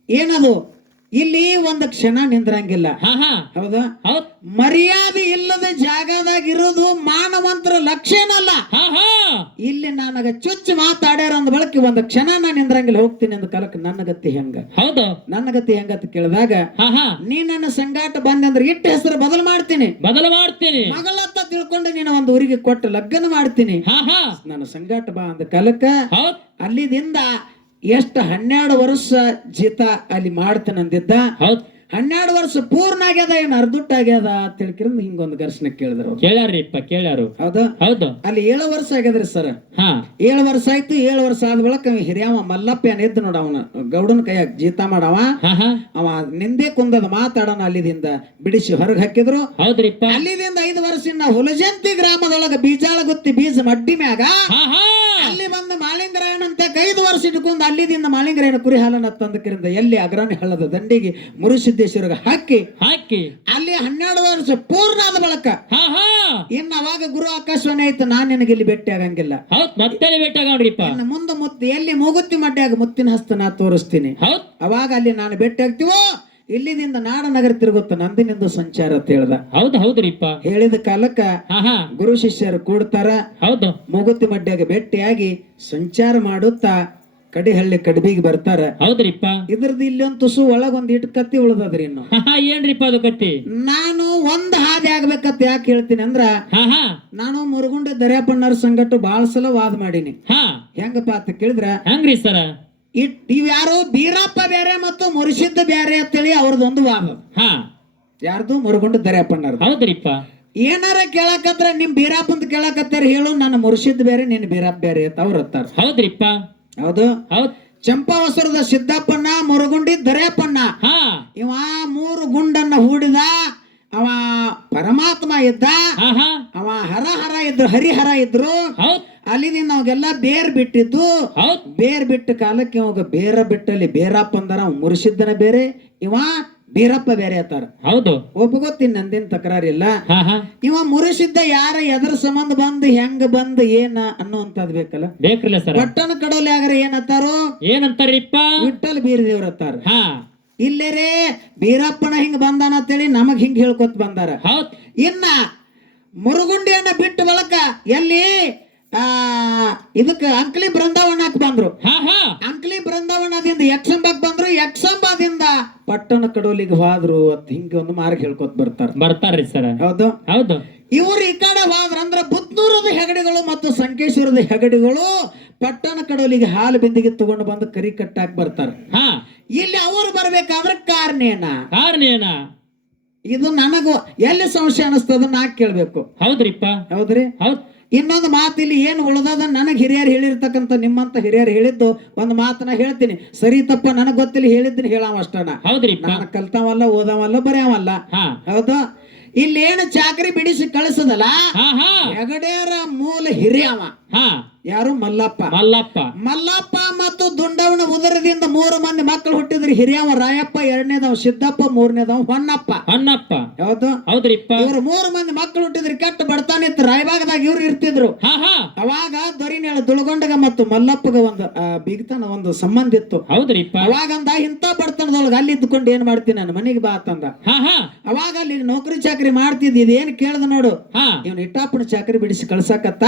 ಏನದು ಇಲ್ಲಿ ಒಂದು ಕ್ಷಣ ನಿಂದ್ರಂಗಿಲ್ಲ. ಹೌದಾ? ಮರ್ಯಾದೆ ಇಲ್ಲದ ಜಾಗದಾಗ ಇರೋದು ಮಾನವಂತರ ಲಕ್ಷಣ ಅಲ್ಲ. ಇಲ್ಲಿ ಇಲ್ಲಿ ನನಗ ಚುಚ್ಚು ಮಾತಾಡ್ಯಾರ ಅಂದ ಬಳಕೆ ಒಂದು ಕ್ಷಣ ನಾನು ನಿಂದ್ರಂಗಿಲ್ಲ ಹೋಗ್ತೀನಿ ಅಂದ ಕಾಲಕ್ಕೆ ನನ್ನ ಗತಿ ಹೆಂಗ ಹೌದು ನನ್ನ ಗತಿ ಹೆಂಗತ್ ಕೇಳಿದಾಗ ಹಾ ಹಾ ನೀ ನನ್ನ ಸಂಗಾಟ ಬಂದಂದ್ರೆ ಇಟ್ಟು ಹೆಸರು ಬದಲು ಮಾಡ್ತೀನಿ ಮಗಳತ್ತ ತಿಳ್ಕೊಂಡು ನೀನು ಒಂದು ಊರಿಗೆ ಕೊಟ್ಟು ಲಗ್ನ ಮಾಡ್ತೀನಿ ಹಾ ಹಾ ನನ್ನ ಸಂಗಾಟ ಬಾ ಅಂದ ಕಾಲಕ್ಕ ಹೌದ್ ಅಲ್ಲಿದಿಂದ ಎಷ್ಟು 12 ವರ್ಷ ಜೀತ ಅಲ್ಲಿ ಮಾಡ್ತಾನೆ ಅಂದಿದ್ದ ಹೌದ್ 12 ವರ್ಷ ಪೂರ್ಣ ಆಗ್ಯದ ಏನ್ ಅರ್ಧುಟ್ಟ ಆಗ್ಯದ ಅಂತ ಹೇಳ್ಕಿರಂದ್ ಹಿಂಗೊಂದು ಘರ್ಷಣೆ ಕೇಳಿದ್ರು ಕೇಳ್ಯಾರಿಪ್ಪ ಕೇಳ್ಯಾರು ಹೌದಾ ಹೌದು ಅಲ್ಲಿ 7 ವರ್ಷ ಆಗ್ಯದ್ರಿ ಸರ್ ಹಾ 7 ವರ್ಷ ಆಯ್ತು 7 ವರ್ಷ ಆದ ಬಳಿಕ ಹಿರಿಯವ ಮಲ್ಲಪ್ಪ ಏನ್ ಎದ್ದು ನೋಡ ಅವನ ಗೌಡನ ಕೈಯಾಗ ಜೀತ ಮಾಡವ ಹಾ ಹಾ ಅವ ನಿಂದೆ ಕುಂದದ ಮಾತಾಡೋಣ ಅಲ್ಲಿದಿಂದ ಬಿಡಿಸಿ ಹೊರಗೆ ಹಾಕಿದ್ರು ಹೌದ್ರಿಪ್ಪ ಅಲ್ಲಿದಿಂದ 5 ವರ್ಷ ಹುಲಜಂತಿ ಗ್ರಾಮದೊಳಗ ಬೀಜಾಳ ಗುತ್ತಿ ಬೀಜ ಮಡ್ಡಿ ಮ್ಯಾಗ ಹಾ ಹಾ ಅಲ್ಲಿ ಬಂದ ಮಾಳಿಂಗರಾಯಣ ಅಂತ 5 ವರ್ಷ ಇಟ್ಕೊಂಡು ಅಲ್ಲಿದಿಂದ ಮಾಳಿಂಗರಾಯಣ ಕುರಿ ಹಾಲನ್ನ ತಂದಕರಿಂದ ಎಲ್ಲಿ ಅಗ್ರಾಣಿ ಹಳ್ಳದ ದಂಡಿಗೆ ಮುರುಸಿದ್ದೇಶ್ವರಗ ಹಾಕಿ ಅಲ್ಲಿ 12 ವರ್ಷ ಪೂರ್ಣ ಆದ ಬಳಕ ಹಾ ಹಾ ಇನ್ನ ಅವಾಗ ಗುರು ಆಕಾಶವಾಣಿ ಆಯ್ತು ನಾನ್ ನಿನಗೆ ಇಲ್ಲಿ ಭೇಟಿ ಆಗಂಗಿಲ್ಲ ಮತ್ತೆ ಭೇಟಿ ಆಗೋಣ್ರಿಪ್ಪ ಇನ್ನು ಮುಂದೆ ಮುತ್ತಿ ಎಲ್ಲಿ ಮೂಗುತ್ತಿ ಮಡ್ಡಿಯಾಗ ಮುತ್ತಿನ ಹಸ್ತ ನಾ ತೋರಿಸ್ತೀನಿ ಅವಾಗ ಅಲ್ಲಿ ನಾನು ಭೇಟಿ ಆಗ್ತೀವೋ ಇಲ್ಲಿದಿಂದ ನಾಡನಗರ ತಿರುಗುತ್ತ ನಂದಿನಿಂದ ಸಂಚಾರ ಅಂತ ಹೇಳ್ದ ಹೌದ್ರಿಪ್ಪ ಹೇಳಿದ ಕಾಲಕ್ಕ ಗುರು ಶಿಷ್ಯರು ಕೂಡ್ತಾರ ಹೌದು ಮೂಗುತ್ತಿ ಮಡ್ಡಿಯಾಗ ಭೇಟಿಯಾಗಿ ಸಂಚಾರ ಮಾಡುತ್ತಾ ಕಡಿಹಳ್ಳಿ ಕಡಿಬಿಗೆ ಬರ್ತಾರ ಹೌದ್ರಿಪ್ಪ ಇದ್ರದ್ದು ಇಲ್ಲಿ ಒಂದು ತುಸು ಒಳಗೊಂದ್ ಇಟ್ಟು ಕತ್ತಿ ಉಳ್ದದ್ರಿ ಇನ್ನು ಏನ್ರಿಪ್ಪ ಅದು ಕತ್ತಿ ನಾನು ಒಂದ್ ಹಾದಿ ಆಗ್ಬೇಕಂತ ಯಾಕೆ ಹೇಳ್ತೀನಿ ಅಂದ್ರ ನಾನು ಮುರುಗುಂಡಿ ದರ್ಯಾಪಣ್ಣರ ಸಂಗಟ್ಟು ಬಾಳ ಸಲ ವಾದ ಮಾಡೀನಿ ಹೆಂಗಪ್ಪ ಅಂತ ಕೇಳಿದ್ರ ಹೆಂಗ್ರಿ ಸರ ಇವ್ಯಾರು ಬೀರಪ್ಪ ಬೇರೆ ಮತ್ತು ಮುರುಸಿದ್ದ ಬೇರೆ ಅಂತೇಳಿ ಅವ್ರದೊಂದು ವಾದ ಯಾರ್ದು ಮುರುಗುಂಡಿ ದರ್ಯಾಪಣ್ಣರ ಹೌದ್ರಿಪ್ಪ ಏನಾರ ಕೇಳಕತ್ರ ನಿಮ್ ಬೀರಪ್ಪ ಅಂತ ಕೇಳಕತ್ತಾರ ಹೇಳು ನನ್ನ ಮುರುಸಿದ್ದ ಬೇರೆ ನಿನ್ ಬೀರಪ್ಪ ಬೇರೆ ಅಂತ ಅವ್ರ ಹತ್ತಾರ ಹೌದ್ರಿಪ್ಪ ಹೌದು ಚಂಪಾವಸರದ ಸಿದ್ದಪ್ಪಣ್ಣ ಮುರುಗುಂಡಿ ದರ್ಯಾಪಣ್ಣ ಇವ 3 ಗುಂಡನ್ನ ಹೂಡಿದ ಅವ ಪರಮಾತ್ಮ ಇದ್ದ ಅವ ಹರ ಇದ್ರು ಹರಿಹರ ಇದ್ರು ಅಲ್ಲಿದಿಂದ ಅವಾಗೆಲ್ಲ ಬೇರ್ ಬಿಟ್ಟಿದ್ದು ಬೇರ್ ಬಿಟ್ಟ ಕಾಲಕ್ಕೆ ಇವಾಗ ಬೇರ ಬಿಟ್ಟಲ್ಲಿ ಬೇರಪ್ಪ ಅಂದಾರ ಮುರುಸಿದ್ದನ ಬೇರೆ ಇವ ಬೀರಪ್ಪ ಬೇರೆ ಅತ್ತಾರ ಹೌದು ಒಪ್ಪಗೊತ್ತೀನಿ ನಂದೇನ್ ತಕರಾರಿಲ್ಲ ಇವ ಮುರುಸಿದ್ದ ಯಾರ ಎದ್ರ ಸಂಬಂಧ ಬಂದ್ ಹೆಂಗ ಬಂದ್ ಏನ ಅನ್ನುವಂತದ್ ಬೇಕಲ್ಲ ಬೇಕ್ರಲ್ಲ ಸರ್ ಪಟ್ಟಣ ಕಡೋಲಿ ಆಗ್ರ ಏನತ್ತಾರೋ ಏನಂತಾರಿಪ್ಪ ವಿಠಲ್ ಬೀರದೇವ್ರ ಅತ್ತಾರ ಇಲ್ಲೇರೇ ಬೀರಪ್ಪನ ಹಿಂಗ ಬಂದಾನ ಅಂತೇಳಿ ನಮಗ್ ಹಿಂಗ್ ಹೇಳ್ಕೊತ್ ಬಂದಾರ ಇನ್ನ ಮುರುಗುಂಡಿಯನ್ನ ಬಿಟ್ಟು ಬಳಕ ಎಲ್ಲಿ ಇದಕ್ಕ ಅಂಕ್ಲಿ ಬೃಂದಾವನಕ್ ಬಂದ್ರು ಅಂಕ್ಲಿ ಬೃಂದಾವನದಿಂದ ಯಕ್ಷಂಬಕ್ ಬಂದ್ರು ಯಕ್ಷಂಬದಿಂದ ಪಟ್ಟಣ ಕಡೋಲಿಗೆ ಹೋದ್ರು ಅಂತ ಹಿಂಗ ಒಂದು ಮಾರ್ಗ ಹೇಳ್ಕೊತ್ ಬರ್ತಾರ್ರಿ ಸರ್ ಹೌದು ಹೌದು ಇವ್ರು ಈ ಕಡೆ ಹೋದ್ರ ಅಂದ್ರ ಬುದ್ನೂರದ ಹೆಗಡಿಗಳು ಮತ್ತು ಸಂಕೇಶ್ವರದ ಹೆಗಡಿಗಳು ಪಟ್ಟಣ ಕಡೋಲಿಗೆ ಹಾಲು ಬಿಂದಿಗೆ ತಗೊಂಡು ಬಂದು ಕರಿ ಕಟ್ಟಾಕ್ ಬರ್ತಾರ ಇಲ್ಲಿ ಅವರು ಬರ್ಬೇಕಾದ್ರ ಕಾರಣ ಇದು ನನಗೂ ಎಲ್ಲಿ ಸಂಶಯ ಅನಿಸ್ತದ ನಾ ಕೇಳ್ಬೇಕು ಹೌದ್ರಿಪ್ಪ ಹೌದ್ರಿ ಇನ್ನೊಂದು ಮಾತು ಇಲ್ಲಿ ಏನು ಉಳ್ದದ ನನಗ್ ಹಿರಿಯರು ಹೇಳಿರ್ತಕ್ಕಂಥ ನಿಮ್ಮಂತ ಹಿರಿಯರು ಹೇಳಿದ್ದು ಒಂದು ಮಾತನ್ನ ಹೇಳ್ತೀನಿ ಸರಿ ತಪ್ಪ ನನಗ್ ಗೊತ್ತಿಲ್ಲ ಹೇಳಿದ್ದೀನಿ ಹೇಳಾವ ಅಷ್ಟನ ನಾನು ಕಲ್ತಾವಲ್ಲ ಓದಾವಲ್ಲ ಬರೆಯವಲ್ಲ ಹೌದು ಇಲ್ಲಿ ಏನು ಚಾಕರಿ ಬಿಡಿಸಿ ಕಳಿಸದಲ್ಲ ಹೆಗಡೇರ ಮೂಲ ಹಿರಿಯವ ಯಾರು ಮಲ್ಲಪ್ಪ ಮತ್ತು ದುಂಡವನ ಉದರದಿಂದ 3 ಮಂದಿ ಮಕ್ಕಳು ಹುಟ್ಟಿದ್ರಿ ಹಿರಿಯವ ರಾಯಪ್ಪ, 2ನೇದವ ಸಿದ್ದಪ್ಪ, 3ನೇದವ ಹೊನ್ನಪ್ಪ. ಹೌದ್ರಿಪ್ಪ. ಇವ್ರು 3 ಮಂದಿ ಮಕ್ಕಳು ಹುಟ್ಟಿದ್ರಿ. ಕೆಟ್ಟ ಬಡತಾನ ಇತ್ತು ರಾಯಭಾಗದಾಗ ಇವ್ರು ಇರ್ತಿದ್ರು. ಅವಾಗ ದೊರಿನೇಳ ದುಳಗೊಂಡಗ ಮತ್ತು ಮಲ್ಲಪ್ಪಗ ಒಂದು ಬಿಗ್ತಾನ ಒಂದು ಸಂಬಂಧ ಇತ್ತು. ಹೌದ್ರಿಪ್ಪ. ಅವಾಗಂದ ಇಂತ ಬಡತನದೊಳಗ ಅಲ್ಲಿ ಇದ್ದುಕೊಂಡು ಏನ್ ಮಾಡ್ತೀನಿ ನಾನು ಮನೆಗೆ ಬಾ ಅಂತಂದ. ಅವಾಗ ಅಲ್ಲಿ ನೌಕರಿ ಚಾಕರಿ ಮಾಡ್ತಿದ್ ಇದೇನ್ ಕೇಳ್ದ ನೋಡು, ಇವ್ನ ಇಟ್ಟಾಪನ ಚಾಕರಿ ಬಿಡಿಸಿ ಕಳ್ಸಾಕತ್ತ.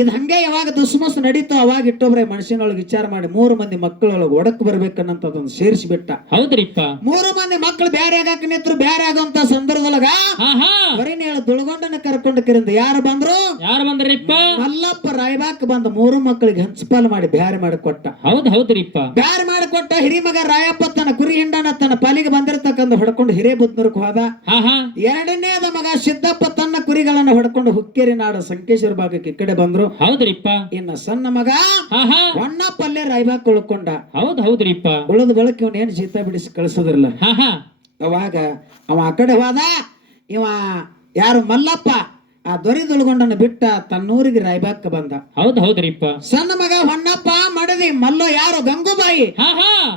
ಇದ್ ಹಂಗೆ ಯಾವಾಗ ದುಸ್ಮಸ್ ನಡೀತು ಅವಾಗ ಇಟ್ಟೊಬ್ರೆ ಮನುಷ್ಯನೊಳಗೆ ವಿಚಾರ ಮಾಡಿ 3 ಮಂದಿ ಮಕ್ಕಳೊಳಗೆ ಒಡಕ್ ಬರ್ಬೇಕನ್ನಂತದೊಂದು ಸೇರಿಸಿ ಬಿಟ್ಟ. ಹೌದ್ರಿಪ್ಪ. 3 ಮಂದಿ ಮಕ್ಕಳು ಬ್ಯಾರೆ ಆಗಾಕ ನಿಂತ್ರು. ಬ್ಯಾರೆ ಆಗುವಂತ ಸಂದರ್ಭದೊಳಗ ಬರೀನೇಳ ದುಳಗೊಂಡನ ಕರ್ಕೊಂಡು ಕರಿಂದ ಯಾರು ಬಂದ್ರಿಪ್ಪ? ಮಲ್ಲಪ್ಪ ರಾಯಬಾಕ್ ಬಂದ 3 ಮಕ್ಕಳಿಗೆ ಹಂಚಪಾಲ್ ಮಾಡಿ ಬ್ಯಾರೆ ಮಾಡಿ ಕೊಟ್ಟ. ಹೌದ್ರಿಪ್ಪ. ಬ್ಯಾರೆ ಮಾಡಿ ಕೊಟ್ಟ. ಹಿರಿಮಗ ರಾಯಪ್ಪ ತನ್ನ ಕುರಿ ಹಿಂಡನ ತನ್ನ ಪಾಲಿಗೆ ಬಂದಿರತಕ್ಕಂತ ಹೊಡ್ಕೊಂಡು ಹಿರೇಬುದ್ನೂರ್ಕ್ ಹೋದ. 2ನೇದ ಮಗ ಸಿದ್ದಪ್ಪ ತನ್ನ ಕುರಿಗಳನ್ನ ಹೊಡ್ಕೊಂಡು ಹುಕ್ಕೇರಿ ನಾಡು ಸಂಕೇಶ್ವರ ಭಾಗಕ್ಕೆ ಈ ಕಡೆ ಬಂದ್ರು. ಹೌದ್ರಿಪ್ಪ. ಇನ್ನ ಸಣ್ಣ ಮಗ ಹೊನ್ನಪ್ಪಲ್ಲೇ ರಾಯಬಾಕ್ ಉಳ್ಕೊಂಡ. ಹೌದ್ರಿಪ್ಪ. ಉಳಿದ ಬಳಕ ಇವನ್ ಏನ್ ಜೀತ ಬಿಡಿಸಿ ಕಳ್ಸೋದ್ರಲ್ಲ. ಅವಾಗ ಅವ ಆ ಕಡೆ ಹೋದ. ಇವ ಯಾರು ಮಲ್ಲಪ್ಪ ಆ ದೊರಿದುಳ್ಗೊಂಡನ ಬಿಟ್ಟ ತನ್ನೂರಿಗೆ ರಾಯಬಾಕ್ ಬಂದ. ಹೌದ್ರಿಪ್ಪ. ಸಣ್ಣ ಮಗ ಹೊನ್ನಪ್ಪ ಮಡದಿ ಮಲ್ಲೋ ಯಾರು ಗಂಗೂಬಾಯಿ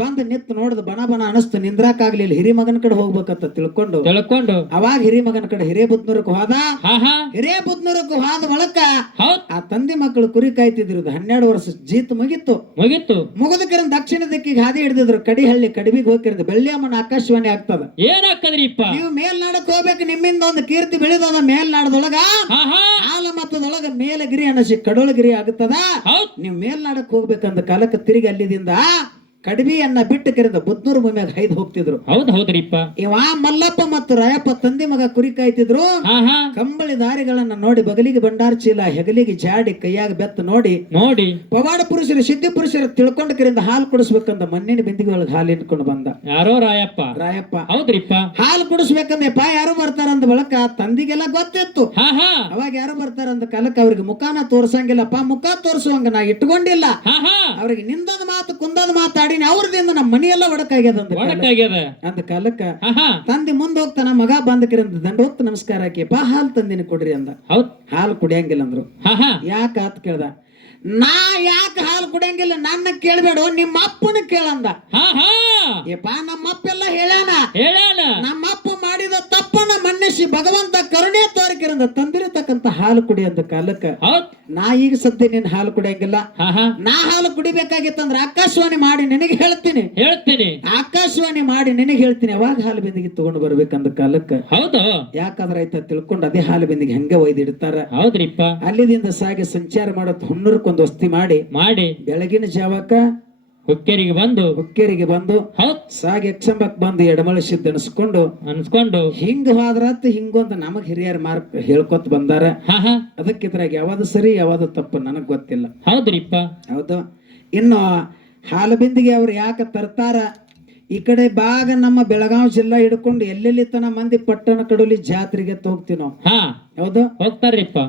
ಬಂದು ನಿತ್ ನೋಡ್ದು ಬಣ ಅನಸ್ತು. ನಿಂದ್ರಾಕಾಗ್ಲಿಲ್ಲ. ಹಿರಿಮಗನ ಕಡೆ ಹೋಗ್ಬೇಕಂತ ತಿಳ್ಕೊಂಡು ಅವಾಗ ಹಿರಿಮಗನ ಕಡೆ ಹಿರೇಬುದ್ನೂರಕ್ಕೆ ಹೋದ. ಹಿರೇಬುದ್ನೂರಕ್ಕೆ ಹೋದ ಬಳಕ ಆ ತಂದೆ ಮಕ್ಕಳು ಕುರಿ ಕಾಯ್ತಿದ್ರು. 12 ವರ್ಷ ಜೀತ್ ಮುಗಿತ್ತು. ಮುಗಿದಕರಿಂದ ದಕ್ಷಿಣ ದಿಕ್ಕಿಗೆ ಹಾದಿ ಹಿಡಿದಿದ್ರು. ಕಡಿಹಳ್ಳಿ ಕಡಿಬಿಗೆ ಹೋಗಿರಿಂದ ಬೆಳ್ಳಿಯಮ್ಮನ ಆಕಾಶವಾಣಿ ಆಗ್ತದ. ಏನಾಗ್ತದ್ರಿಪ್ಪ? ನೀವು ಮೇಲ್ನಾಡಕ್ ಹೋಗ್ಬೇಕು. ನಿಮ್ಮಿಂದ ಒಂದು ಕೀರ್ತಿ ಬೆಳೆದ ಮೇಲ್ನಾಡದೊಳಗ ಆಲಮತ್ತದೊಳಗ ಮೇಲಗಿರಿ ಅನಸಿ ಕಡೋಳಗಿರಿ ಆಗುತ್ತದ. ಹೌದ್ ನೀವು ಮೇಲ್ನಾಡಕ್ ಹೋಗ್ಬೇಕಂದ ಕಾಲಕ್ಕೆ ತಿರುಗಿ ಅಲ್ಲಿದಿಂದ ಕಡಿಬಿಯನ್ನ ಬಿಟ್ಟು ಕರೆದ ಬುದ್ನೂರು ಭೂಮಿಯಾಗ ಹೈದು ಹೋಗ್ತಿದ್ರು. ಹೌದ್ರಿಪ್ಪ. ಇವ ಮಲ್ಲಪ್ಪ ಮತ್ತು ರಾಯಪ್ಪ ತಂದೆ ಮಗ ಕುರಿ ಕಾಯ್ತಿದ್ರು. ಹಾ ಹಾ ಕಂಬಳಿ ದಾರಿಗಳನ್ನ ನೋಡಿ ಬಗಲಿಗೆ ಬಂಡಾರ ಚೀಲ ಹೆಗಲಿಗೆ ಜಾಡಿ ಕೈಯಾಗ ಬೆತ್ತ ನೋಡಿ ನೋಡಿ ಪವಾಡ ಪುರುಷರು ಸಿದ್ಧಿ ಪುರುಷರು ತಿಳ್ಕೊಂಡ ಕರಿಂದ ಹಾಲು ಕುಡಿಸ್ಬೇಕಂದ ಮಣ್ಣಿನ ಬಿಂದಿಗೆ ಒಳಗೆ ಹಾಲು ಇಟ್ಕೊಂಡು ಬಂದ ಯಾರೋ ರಾಯಪ್ಪ. ಹೌದ್ರಿಪ್ಪ. ಹಾಲು ಕುಡಿಸ್ಬೇಕಂದಪ್ಪ ಯಾರು ಬರ್ತಾರಂದ ಬಳಕ ತಂದಿಗೆಲ್ಲ ಗೊತ್ತಿತ್ತು. ಹಾ ಹಾ ಅವಾಗ ಯಾರು ಬರ್ತಾರಂದ ಕಾಲಕ್ಕೆ ಅವ್ರಿಗೆ ಮುಖಾನ ತೋರ್ಸಂಗಿಲ್ಲಪ್ಪ, ಮುಖ ತೋರ್ಸುವಂಗ ನಾ ಇಟ್ಕೊಂಡಿಲ್ಲ. ಹಾ ಹಾ ಅವ್ರಿಗೆ ನಿಂದದ ಮಾತು ಕುಂದದ ಮಾತಾಡಿ ಅವ್ರದಿಂದ ನಮ್ಮ ಮನೆಯೆಲ್ಲ ಒಡಕಾಗ್ಯದ ಅಂದ ಕಾಲಕ್ಕ ಹಾ ಹಾ ತಂದೆ ಮುಂದೆ ಹೋಗ್ತಾನ. ಮಗ ಬಂದಕಿರಂದ ದಂಡೋತ್ ನಮಸ್ಕಾರ ಹಾಕಿ ಬಾ ಹಾಲು ತಂದಿನಿ ಕೊಡ್ರಿ ಅಂದ. ಹೌದ್ ಹಾಲು ಕುಡಿಯಂಗಿಲ್ಲ ಅಂದ್ರು. ಹಾ ಹಾ ಯಾಕ ಅಂತ ಕೇಳ್ದ. ನಾ ಯಾಕೆ ಹಾಲು ಕುಡಿಯಂಗಿಲ್ಲ, ನನ್ನ ಕೇಳ್ಬೇಡ ನಿಮ್ಮ ಅಪ್ಪನ ಕೇಳಂದ. ಹಾ ಹಾ ಏಪಾ ನಮ್ಮ ಅಪ್ಪೆಲ್ಲ ಹೇಳ್ಯಾನ, ನಮ್ಮ ಅಪ್ಪ ಮಾಡಿದ ತಪ್ಪನ ಮನ್ನಿಸಿ ಭಗವಂತ ಕರುಣೆ ತೋರಿಕಿರಂದ ತಂದಿರತಕ್ಕಂತ ಹಾಲು ಕುಡಿ ಅಂದ ಕಾಲಕ್ಕ ಹೌದ್ ನಾ ಈಗ ಸದ್ಯ ನೀನ್ ಹಾಲು ಕುಡಿಯಂಗಿಲ್ಲ. ಹಾ ಹಾ ನಾ ಹಾಲು ಕುಡಿಬೇಕಾಗಿತ್ತಂದ್ರ ಆಕಾಶವಾಣಿ ಮಾಡಿ ನಿನಗೆ ಹೇಳ್ತೀನಿ. ಆಕಾಶವಾಣಿ ಮಾಡಿ ನಿನಗೆ ಹೇಳ್ತೀನಿ. ಅವಾಗ ಹಾಲು ಬಿಂದಿಗೆ ತಗೊಂಡು ಬರ್ಬೇಕಂದ ಕಾಲಕ್ಕ ಹೌದು ಯಾಕಾದ್ರ ಆಯ್ತ ತಿಳ್ಕೊಂಡು ಅದೇ ಹಾಲು ಬಿಂದಿಗೆ ಹಂಗೆ ಒಯ್ದಿಡ್ತಾರ. ಹೌದ್ರಿಪ್ಪ. ಅಲ್ಲಿದಿಂದ ಸಾಗಿ ಸಂಚಾರ ಮಾಡತ್ ಹೊನ್ನೂರ್ಕೊಂದು ವಸ್ತಿ ಮಾಡಿ ಬೆಳಗಿನ ಜಾವಕ್ಕ ಹುಕ್ಕೇರಿಗೆ ಬಂದು ಸಾಗಿ ಎಕ್ಸಂಬಕ್ ಬಂದು ಎಡಮಳಿಸಿದ್ದು ಅನ್ಸ್ಕೊಂಡು ಹಿಂಗ ಹೋದ್ರತ್ ಹಿಂಗೊಂದು ನಮಗ್ ಹಿರಿಯರ್ ಮಾರ್ಕ್ ಹೇಳ್ಕೊತ ಬಂದಾರ. ಅದಕ್ಕೆ ಇದ್ರಾಗ ಯಾವ್ದು ಸರಿ ಯಾವ್ದು ತಪ್ಪು ನನಗ್ ಗೊತ್ತಿಲ್ಲ. ಹೌದ್ರಿಪ್ಪ. ಹೌದು. ಇನ್ನು ಹಾಲು ಬಿಂದಿಗೆ ಅವ್ರು ಯಾಕೆ ತರ್ತಾರ, ಈ ಕಡೆ ಭಾಗ ನಮ್ಮ ಬೆಳಗಾವಿ ಜಿಲ್ಲಾ ಹಿಡ್ಕೊಂಡು ಎಲ್ಲೆಲ್ಲಿ ತನ ಮಂದಿ ಪಟ್ಟಣ ಕಡೋಲಿ ಜಾತ್ರೆಗೆ ಹೋಗ್ತೀವಿ ನಾವು. ಹೌದು ಹೋಗ್ತಾರ್ರಿಪ್ಪ.